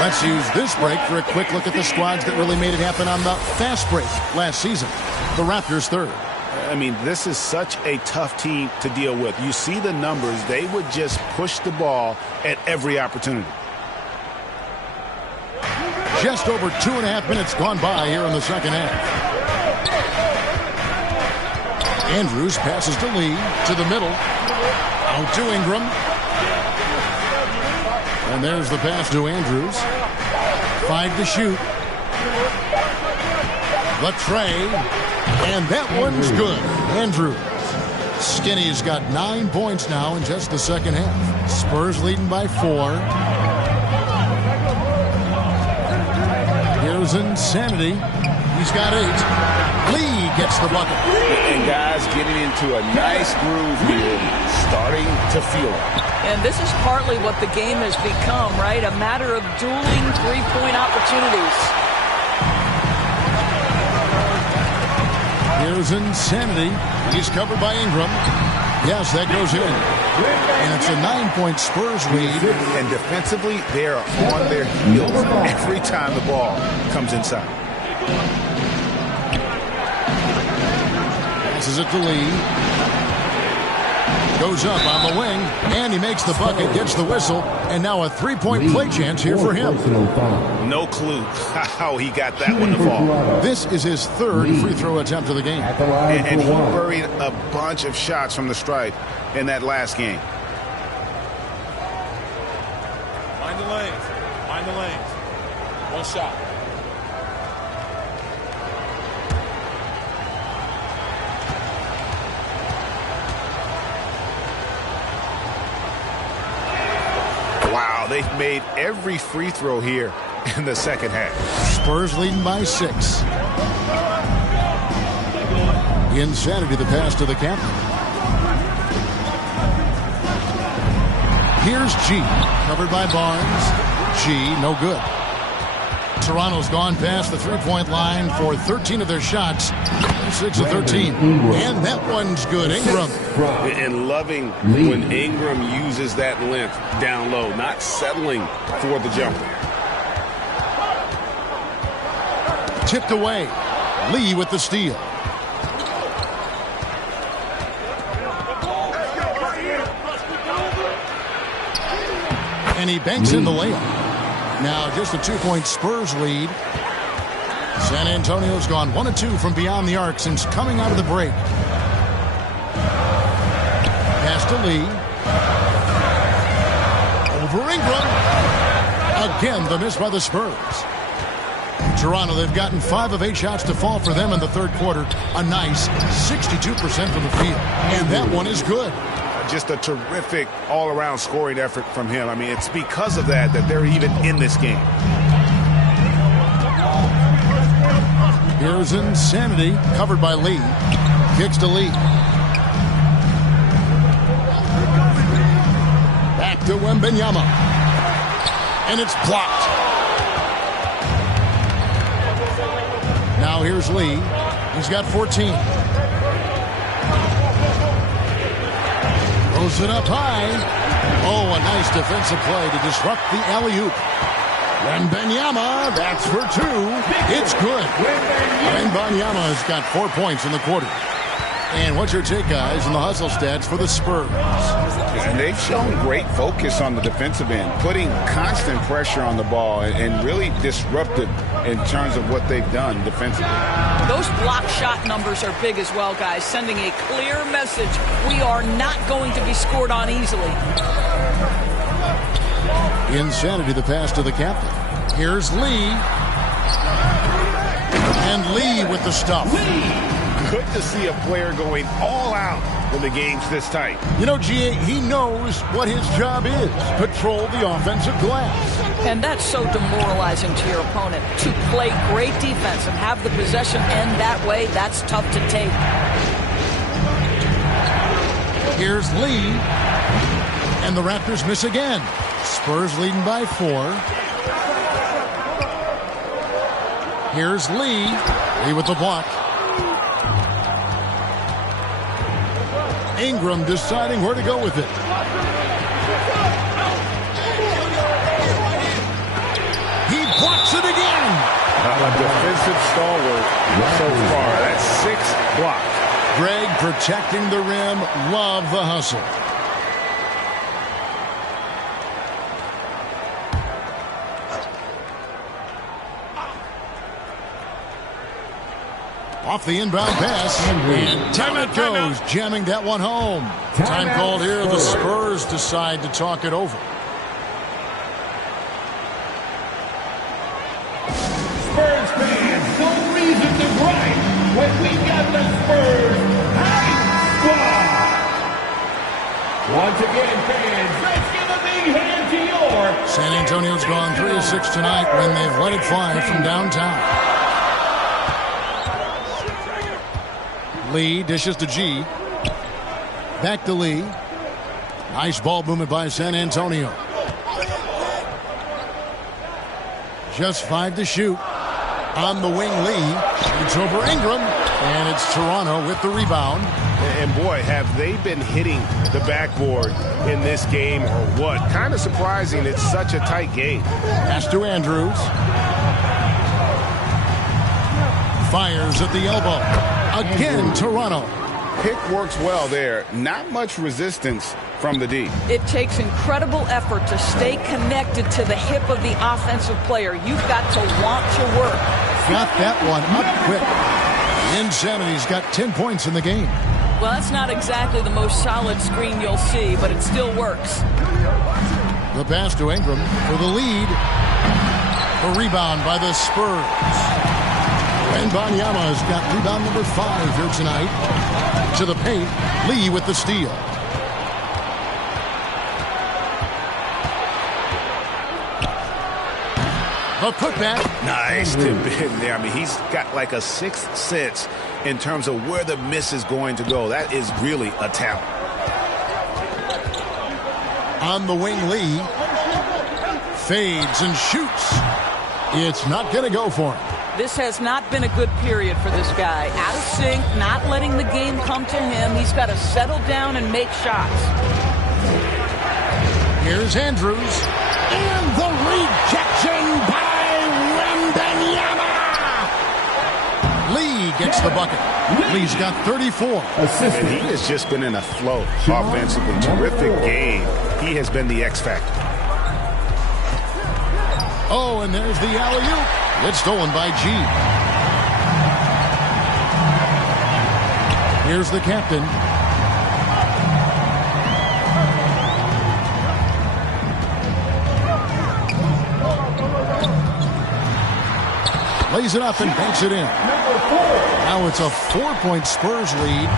Let's use this break for a quick look at the squads that really made it happen on the fast break last season. The Raptors third. I mean, this is such a tough team to deal with. You see the numbers. They would just push the ball at every opportunity. Just over 2.5 minutes gone by here in the second half. Andrews passes to Lee, to the middle. Out to Ingram. And there's the pass to Andrews. 5 to shoot. Latrey. And that one's good. Andrews. Skinny's got 9 points now in just the second half. Spurs leading by 4. Here's Insanity. He's got 8. Lee gets the bucket. And guys getting into a nice groove here, starting to feel it. And this is partly what the game has become, right? A matter of dueling three-point opportunities. Here's Insanity. He's covered by Ingram. Yes, that goes in. And it's a 9-point Spurs lead. And defensively, they're on their heels every time the ball comes inside. Passes it to Lee. Goes up on the wing, and he makes the bucket, gets the whistle, and now a 3-point play chance here for him. No clue how he got that one to fall. This is his third free throw attempt of the game. And he buried a bunch of shots from the stripe in that last game. Mind the lanes. Mind the lanes. One shot. Wow, they've made every free throw here in the second half. Spurs leading by 6. Insanity, the pass to the captain. Here's G, covered by Barnes. G, no good. Toronto's gone past the three-point line for 13 of their shots. 6 of 13. And that one's good. Ingram. And loving when Ingram uses that length down low, not settling for the jumper. Tipped away. Lee with the steal. And he banks in the layup. Now just a 2-point Spurs lead. San Antonio's gone 1 of 2 from beyond the arc since coming out of the break. Pass to Lee. Over Ingram. Again, the miss by the Spurs. Toronto, they've gotten 5 of 8 shots to fall for them in the third quarter. A nice 62% from the field. And that one is good. Just a terrific all-around scoring effort from him. I mean, it's because of that they're even in this game. Here's Insanity, covered by Lee. Kicks to Lee. Back to Wembanyama. And it's blocked. Now here's Lee. He's got 14. Throws it up high. Oh, a nice defensive play to disrupt the alley-oop. Wembanyama, that's for 2. It's good. Wembanyama has got 4 points in the quarter. And what's your take, guys, on the hustle stats for the Spurs? And they've shown great focus on the defensive end, putting constant pressure on the ball and really disruptive in terms of what they've done defensively. Those block shot numbers are big as well, guys, sending a clear message. We are not going to be scored on easily. Insanity, the pass to the captain. Here's Lee. And Lee with the stuff. Good to see a player going all out when the game's this tight. You know, G.A., he knows what his job is. Patrol the offensive glass. And that's so demoralizing to your opponent. To play great defense and have the possession end that way, that's tough to take. Here's Lee. And the Raptors miss again. Spurs leading by 4. Here's Lee. Lee with the block. Ingram deciding where to go with it. He blocks it again. A defensive stalwart so far. That's 6 blocks. Greg protecting the rim. Love the hustle. Off the inbound pass, and down it goes, jamming that one home. Time called here. The Spurs decide to talk it over. Spurs fans, no reason to gripe when we got the Spurs Hype Squad. Once again, fans, let's give a big hand to your... San Antonio's gone 3 of 6 tonight when they've let it fly from downtown. Lee dishes to G. Back to Lee. Nice ball movement by San Antonio. Just 5 to shoot. On the wing, Lee. It's over Ingram. And it's Toronto with the rebound. And boy, have they been hitting the backboard in this game or what? Kind of surprising. It's such a tight game. Pass to Andrews. Fires at the elbow. Again, Toronto. Pick works well there. Not much resistance from the D. It takes incredible effort to stay connected to the hip of the offensive player. You've got to want to work. Got that one up quick. Insanity's got 10 points in the game. Well, that's not exactly the most solid screen you'll see, but it still works. The pass to Ingram for the lead. The rebound by the Spurs. Wembanyama's got rebound number 5 here tonight. To the paint, Lee with the steal. The putback. Nice tip in there. I mean, he's got like a sixth sense in terms of where the miss is going to go. That is really a talent. On the wing, Lee fades and shoots. It's not going to go for him. This has not been a good period for this guy. Out of sync, not letting the game come to him. He's got to settle down and make shots. Here's Andrews. And the rejection by Wembanyama. Lee gets the bucket. Lee's got 34. And he has just been in a flow offensively. Terrific game. He has been the X factor. Oh, and there's the alley-oop. It's stolen by G. Here's the captain. Lays it up and banks it in. Now it's a 4-point Spurs lead.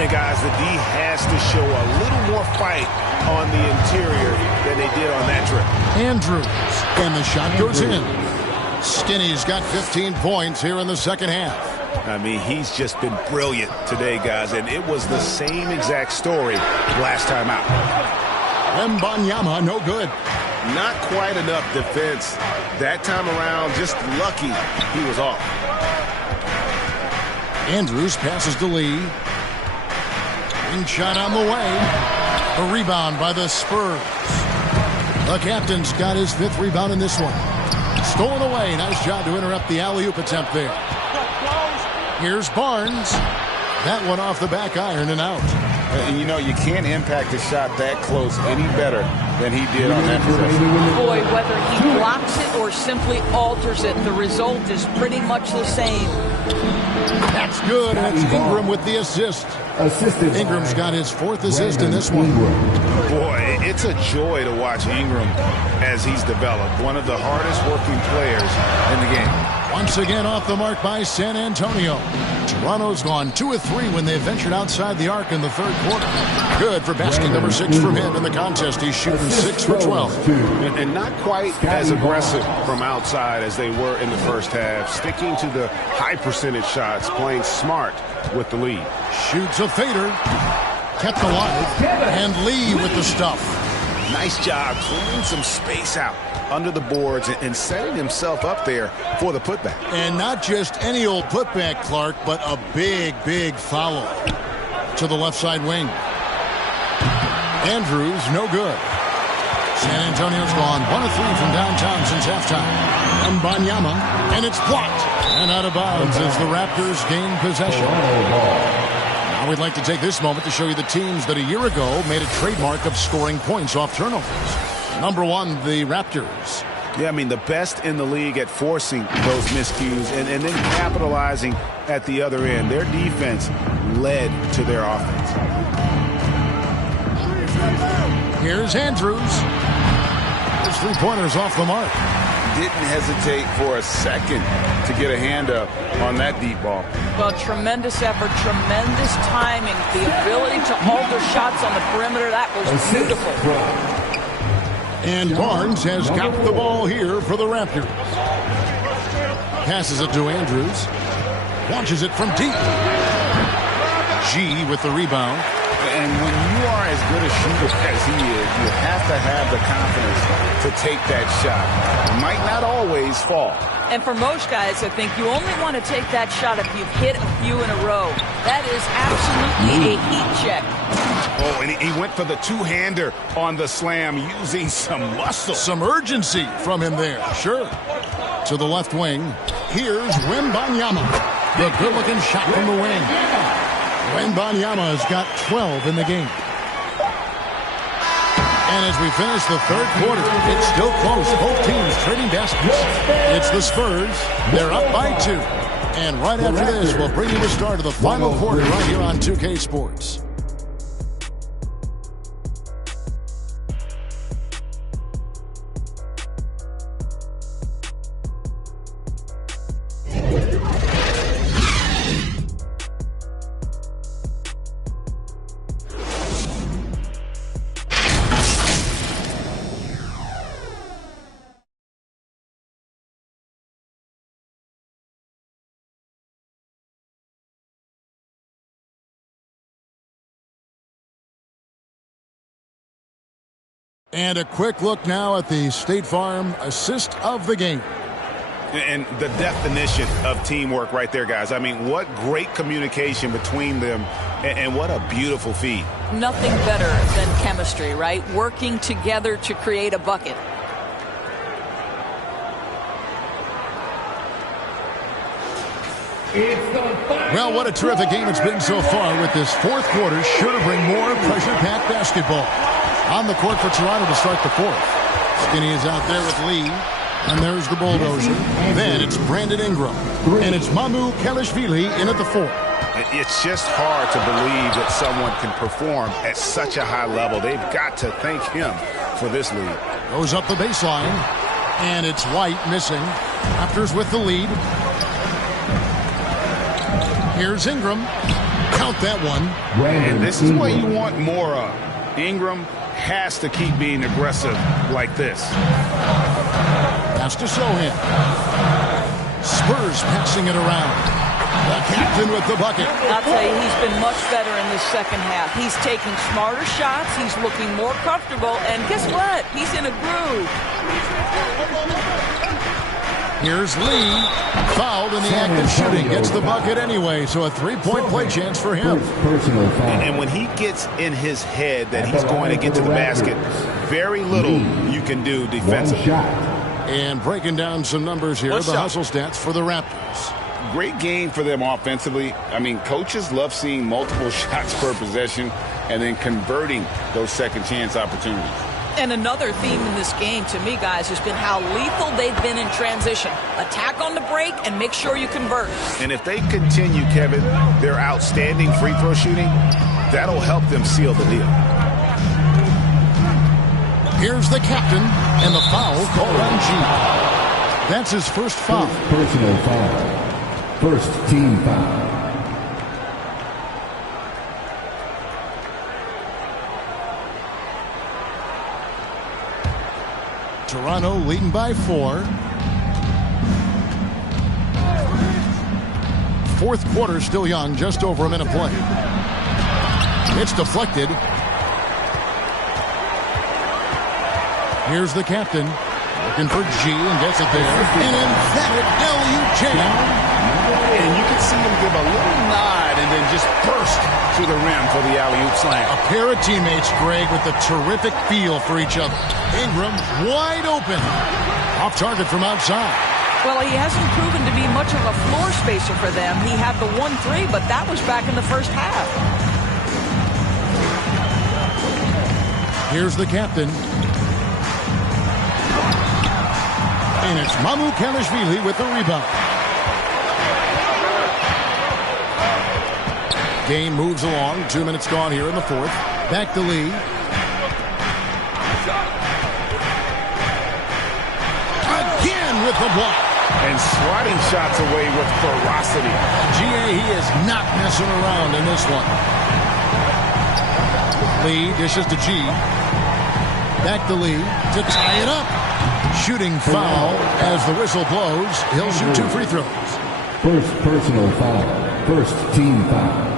And guys, the D has to show a little more fight on the interior than they did on that trip. Andrews, and the shot goes in. Skinny's got 15 points here in the second half. I mean, he's just been brilliant today, guys, and it was the same exact story last time out. Wembanyama, no good. Not quite enough defense. That time around, just lucky he was off. Andrews passes to Lee. Wing shot on the way. A rebound by the Spurs. The captain's got his 5th rebound in this one. Stolen away. Nice job to interrupt the alley-oop attempt there. Here's Barnes. That one off the back iron and out. And you know, you can't impact a shot that close any better than he did on that possession. Boy, whether he blocks it or simply alters it, the result is pretty much the same. That's good. And it's Ingram with the assist. Ingram's got his 4th assist in this one. Boy, it's a joy to watch Ingram as he's developed. One of the hardest working players in the game. Once again off the mark by San Antonio. Toronto's gone 2 of 3 when they ventured outside the arc in the 3rd quarter. Good for basket number 6 from him in the contest. He's shooting 6 for 12. And not quite as aggressive from outside as they were in the first half. Sticking to the high percentage shots, playing smart with the lead. Shoots a fader. Kept alive. And Lee with the stuff. Nice job clearing some space out under the boards and setting himself up there for the putback. And not just any old putback, Clark, but a big, big foul to the left side wing. Andrews, no good. San Antonio's gone 1 of 3 from downtown since halftime. Wembanyama, and it's blocked. And out of bounds as the Raptors gain possession. Now we'd like to take this moment to show you the teams that a year ago made a trademark of scoring points off turnovers. Number 1, the Raptors. Yeah, I mean, the best in the league at forcing those miscues and then capitalizing at the other end. Their defense led to their offense. Here's Andrews. His 3-pointers off the mark. Didn't hesitate for a second to get a hand up on that deep ball. Well, tremendous effort, tremendous timing. The ability to alter shots on the perimeter, that was beautiful. And Barnes has got the ball here for the Raptors. Passes it to Andrews. Launches it from deep. G with the rebound. And when you are as good a shooter as he is, you have to have the confidence to take that shot. It might not always fall. And for most guys, I think you only want to take that shot if you've hit a few in a row. That is absolutely a heat check. Oh, and he went for the two-hander on the slam using some muscle. Some urgency from him there, sure. To the left wing, here's Wembanyama. The good-looking shot from the wing. Wembanyama has got 12 in the game. And as we finish the 3rd quarter, it's still close. Both teams trading baskets. It's the Spurs. They're up by 2. And right after this, we'll bring you the start of the final quarter right here on 2K Sports. And a quick look now at the State Farm assist of the game. And the definition of teamwork right there, guys. I mean, what great communication between them, and what a beautiful feed. Nothing better than chemistry, right? Working together to create a bucket. Well, what a terrific game it's been so far, with this fourth quarter sure to bring more pressure-packed basketball. On the court for Toronto to start the fourth. Skinny is out there with Lee. And there's the bulldozer. Then it's Brandon Ingram. And it's Mamu Kelishvili in at the fourth. It's just hard to believe that someone can perform at such a high level. They've got to thank him for this lead. Goes up the baseline. And it's White missing. Raptors with the lead. Here's Ingram. Count that one. And this is what you want more of. Ingram has to keep being aggressive like this. Pass to Sohan. Spurs passing it around. The captain with the bucket. I'll tell you, he's been much better in this second half. He's taking smarter shots. He's looking more comfortable. And guess what? He's in a groove. Here's Lee. Fouled in the act of shooting. Gets the bucket anyway, so a three-point play chance for him. And when he gets in his head that he's going to get to the basket, very little you can do defensively. And breaking down some numbers here, the hustle stats for the Raptors. Great game for them offensively. I mean, coaches love seeing multiple shots per possession and then converting those second chance opportunities. And another theme in this game, to me, guys, has been how lethal they've been in transition. Attack on the break and make sure you convert. And if they continue, Kevin, their outstanding free throw shooting, that'll help them seal the deal. Here's the captain, and the foul called on G. That's his first foul. Personal foul. First team foul. Toronto leading by 4. Fourth quarter still young, just over a minute play. It's deflected. Here's the captain, looking for G and gets it there. An emphatic LU jam. And you can see him give a little nod and then just burst to the rim for the alley-oop slam. A pair of teammates, Greg, with a terrific feel for each other. Ingram wide open. Off target from outside. Well, he hasn't proven to be much of a floor spacer for them. He had the 1-3, but that was back in the first half. Here's the captain. And it's Mamu Kelishvili with the rebound. Game moves along. 2 minutes gone here in the fourth. Back to Lee. Again with the block. And swatting shots away with ferocity. GA, he is not messing around in this one. Lee dishes to G. Back to Lee to tie it up. Shooting foul as the whistle blows. He'll shoot 2 free throws. First personal foul. First team foul.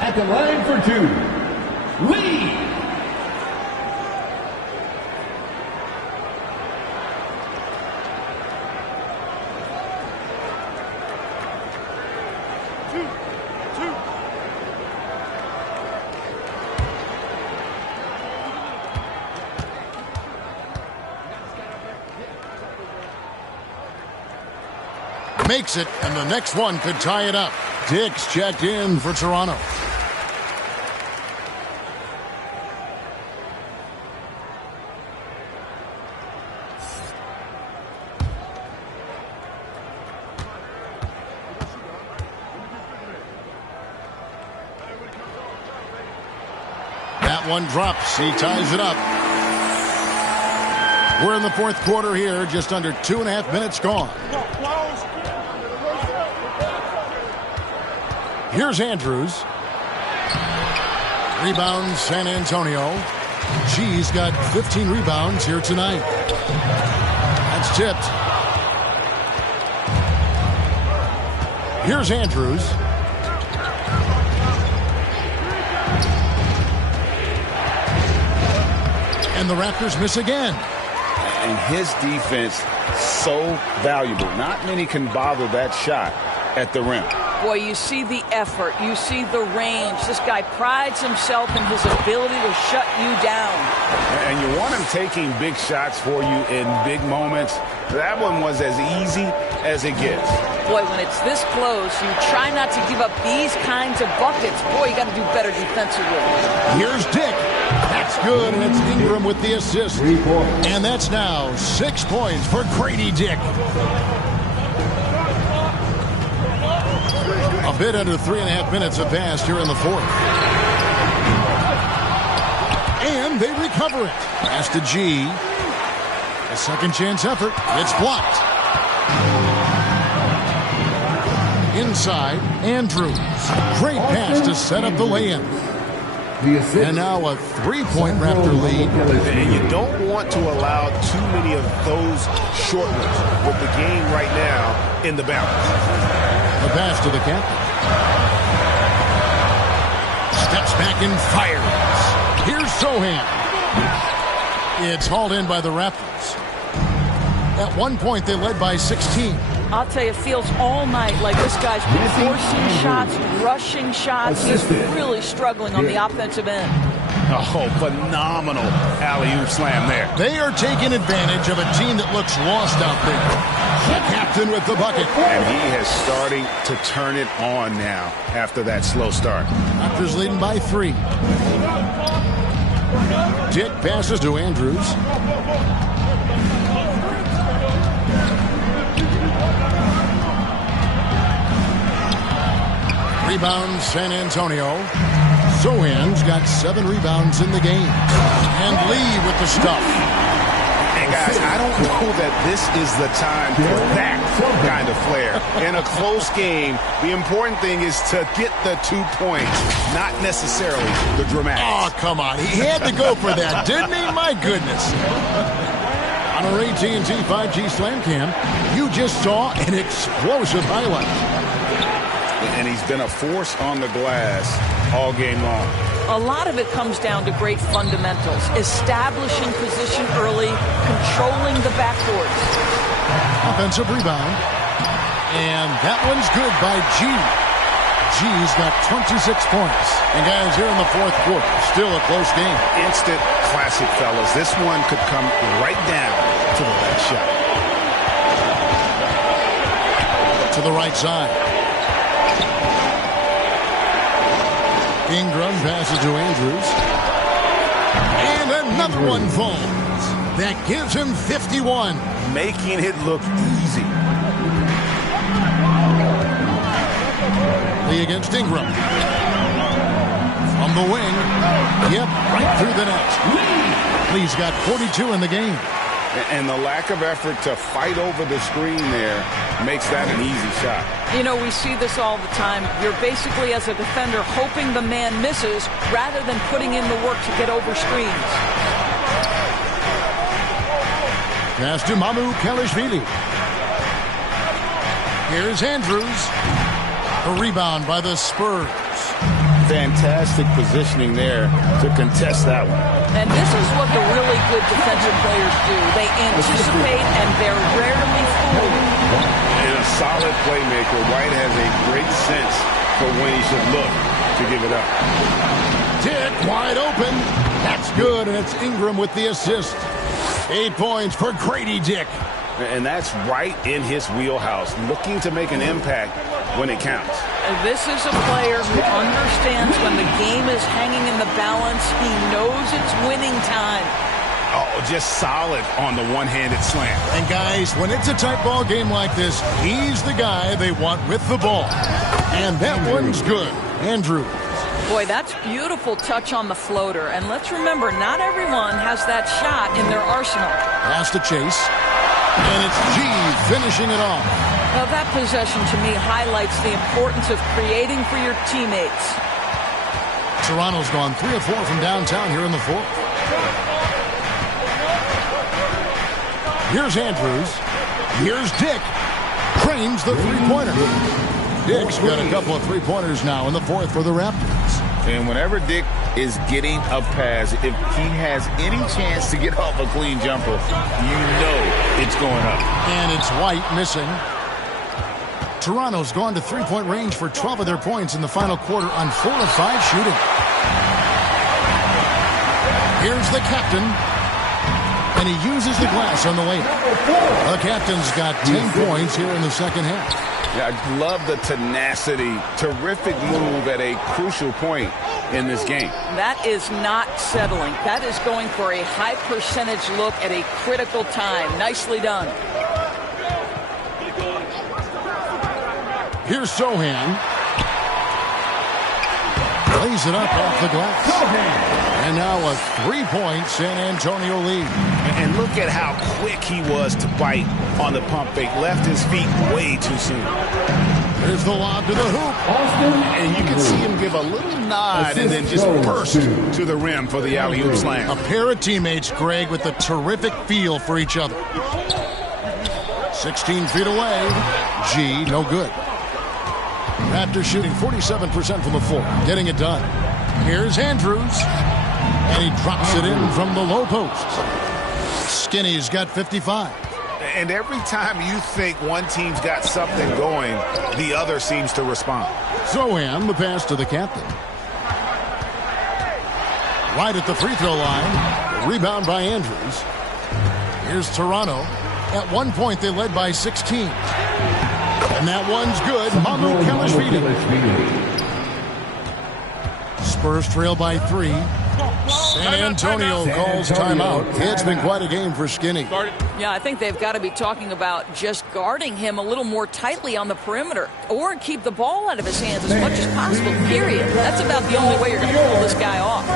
At the line for 2, Lee. Makes it, and the next one could tie it up. Dix checked in for Toronto. That one drops. He ties it up. We're in the fourth quarter here, just under 2.5 minutes gone. Here's Andrews. Rebounds San Antonio. G's got 15 rebounds here tonight. That's tipped. Here's Andrews. And the Raptors miss again. And his defense So valuable. Not many can bother that shot at the rim. Boy, you see the effort. You see the range. This guy prides himself in his ability to shut you down. And you want him taking big shots for you in big moments. That one was as easy as it gets. Boy, when it's this close, you try not to give up these kinds of buckets. Boy, you got to do better defensively. Here's Dick. That's good, and it's Ingram with the assist. And that's now 6 points for Grady Dick. A bit under 3.5 minutes have passed here in the fourth. And they recover it. Pass to G. A second chance effort. It's blocked. Inside, Andrews. Great pass to set up the lay-in. And now a 3-point Raptor lead. And you don't want to allow too many of those short ones with the game right now in the balance. The pass to the captain. Steps back and fires. Here's Sohan. It's hauled in by the Raptors. At one point, they led by 16. I'll tell you, it feels all night like this guy's been forcing shots, rushing shots. He's really struggling on the offensive end. Oh, phenomenal alley-oop slam there. They are taking advantage of a team that looks lost out there. The captain with the bucket. And he is starting to turn it on now after that slow start. Raptors leading by 3. Dick passes to Andrews. Rebound, San Antonio. Sohan's got 7 rebounds in the game. And Lee with the stuff. And guys, I don't know that this is the time for that kind of flair. In a close game, the important thing is to get the 2 points, not necessarily the dramatics. Oh, come on. He had to go for that, didn't he? My goodness. On our AT&T 5G Slam Cam, you just saw an explosive highlight. And he's been a force on the glass all game long. A lot of it comes down to great fundamentals. Establishing position early, controlling the backboards. Offensive rebound. And that one's good by G. G's got 26 points. And guys, here in the fourth quarter, still a close game. Instant classic, fellas. This one could come right down to the last shot. To the right side. Ingram passes to Andrews. And another one falls. That gives him 51. Making it look easy. Lee against Ingram. From the wing. Yep, right through the net. Lee's got 42 in the game. And the lack of effort to fight over the screen there makes that an easy shot. You know, we see this all the time. You're basically, as a defender, hoping the man misses rather than putting in the work to get over screens. Pass to Mamu Kelishvili. Here's Andrews. A rebound by the Spurs. Fantastic positioning there to contest that one. And this is what the really good defensive players do. They anticipate and they're rarely fooled. And a solid playmaker, White has a great sense for when he should look to give it up. Dick wide open. That's good, and it's Ingram with the assist. 8 points for Grady Dick. And that's right in his wheelhouse, looking to make an impact when it counts. This is a player who understands when the game is hanging in the balance. He knows it's winning time. Oh, just solid on the one-handed slam. And guys, when it's a tight ball game like this, he's the guy they want with the ball. And that one's good. Andrews. Boy, that's beautiful touch on the floater. And let's remember, not everyone has that shot in their arsenal. Pass to Chase. And it's G finishing it off. Now, that possession, to me, highlights the importance of creating for your teammates. Toronto's gone 3 of 4 from downtown here in the fourth. Here's Andrews. Here's Dick. Cranes the three-pointer. Dick's got a couple of three-pointers now in the fourth for the Raptors. And whenever Dick is getting a pass, if he has any chance to get off a clean jumper, you know it's going up. And it's White missing. Toronto's gone to three-point range for 12 of their points in the final quarter on 4 of 5 shooting. Here's the captain. And he uses the glass on the layup. The captain's got 10 points here in the second half. Yeah, I love the tenacity. Terrific move at a crucial point in this game. That is not settling. That is going for a high percentage look at a critical time. Nicely done. Here's Sohan. Lays it up off the glass. And now a 3-point San Antonio lead. And look at how quick he was to bite on the pump fake. Left his feet way too soon. There's the lob to the hoop. And you can see him give a little nod and then just burst to the rim for the alley-oop slam. A pair of teammates, Greg, with a terrific feel for each other. 16 feet away. G, no good. After shooting 47% from the floor, getting it done. Here's Andrews. And he drops it in from the low post. Skinny's got 55. And every time you think one team's got something going, the other seems to respond. Sohan, the pass to the captain. Right at the free throw line. Rebound by Andrews. Here's Toronto. At one point, they led by 16. And that one's good. Mamu Kelishvili. Spurs trail by 3. San Antonio calls timeout. It's been quite a game for Skinny. Yeah, I think they've got to be talking about just guarding him a little more tightly on the perimeter or keep the ball out of his hands as much as possible, period. That's about the only way you're going to pull this guy off.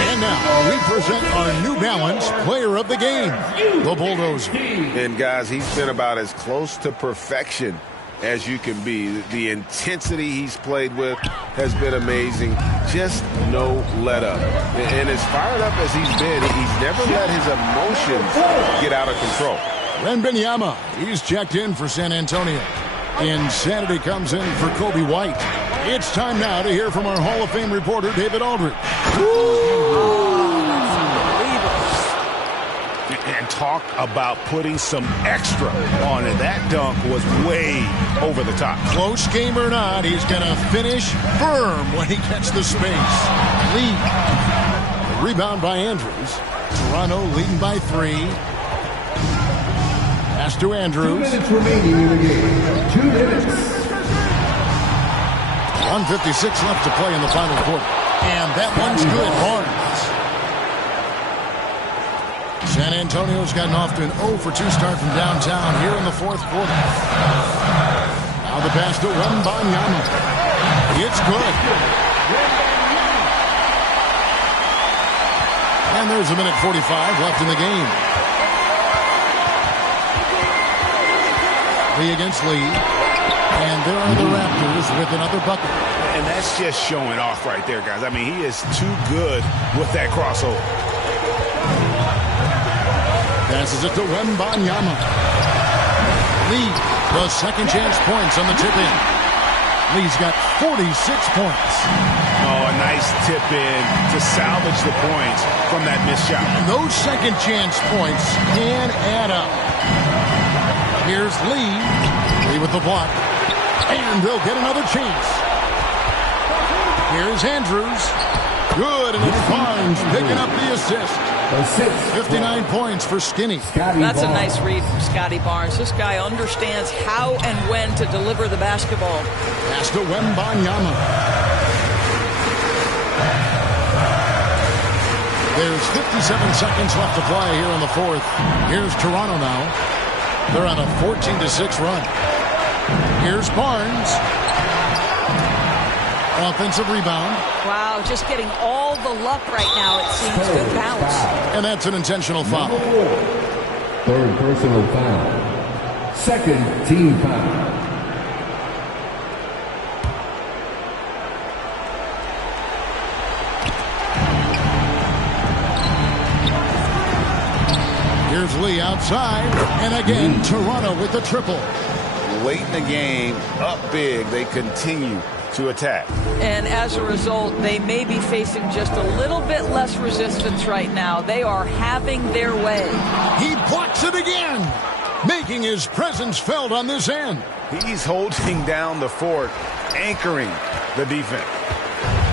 And now we present our New Balance Player of the Game, the Bulldozer. And guys, he's been about as close to perfection as you can be. The intensity he's played with has been amazing. Just no let up. And as fired up as he's been, he's never let his emotions get out of control. Wembanyama, he's checked in for San Antonio. Insanity comes in for Kobe White. It's time now to hear from our Hall of Fame reporter, David Aldridge. And talk about putting some extra on it. That dunk was way over the top. Close game or not, he's going to finish firm when he gets the space. Lead. Rebound by Andrews. Toronto leading by 3. Pass to Andrews. 2 minutes remaining in the game. 2 minutes. 1:56 left to play in the final quarter. And that one's good. Barnes. San Antonio's gotten off to an 0 for 2 start from downtown here in the fourth quarter. Now the pass to Wembanyama. It's good. And there's a minute 45 left in the game. Lee against Lee. And there are the Raptors with another bucket. And that's just showing off right there, guys. I mean, he is too good with that crossover. Passes it to Wembanyama. Lee, the second chance points on the tip-in. Lee's got 46 points. Oh, a nice tip-in to salvage the points from that missed shot. And those second chance points can add up. Here's Lee. Lee with the block. And they'll get another chance. Here's Andrews. Good, and it's Barnes picking up the assist. 59 points for Skinny. That's a nice read from Scotty Barnes. This guy understands how and when to deliver the basketball. Pass to Wembanyama. There's 57 seconds left to play here in the fourth. Here's Toronto now. They're on a 14-6 run. Here's Barnes. Offensive rebound. Wow, just getting all the luck right now, it seems. Good bounce. And that's an intentional foul. Third personal foul. Second team foul. Lee outside. And again, Toronto with the triple. Late in the game, up big, they continue to attack. And as a result, they may be facing just a little bit less resistance right now. They are having their way. He blocks it again, making his presence felt on this end. He's holding down the fort, anchoring the defense.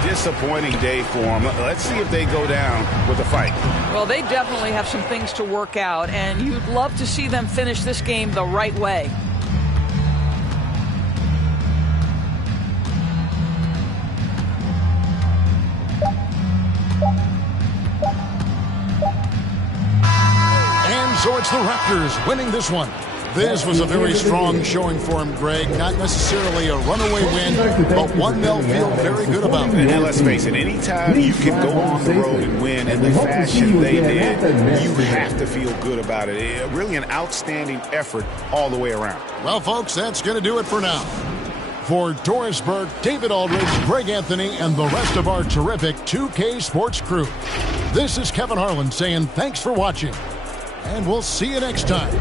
Disappointing day for him. Let's see if they go down with a fight. Well, they definitely have some things to work out, and you'd love to see them finish this game the right way. And so it's the Raptors winning this one. This was a very strong showing for him, Greg. Not necessarily a runaway win, but one they'll feel very good about. And let's face it, anytime you can go on the road and win in the fashion they did, you have to feel good about it. Really an outstanding effort all the way around. Well, folks, that's going to do it for now. For Doris Burke, David Aldridge, Greg Anthony, and the rest of our terrific 2K Sports crew, this is Kevin Harlan saying thanks for watching, and we'll see you next time.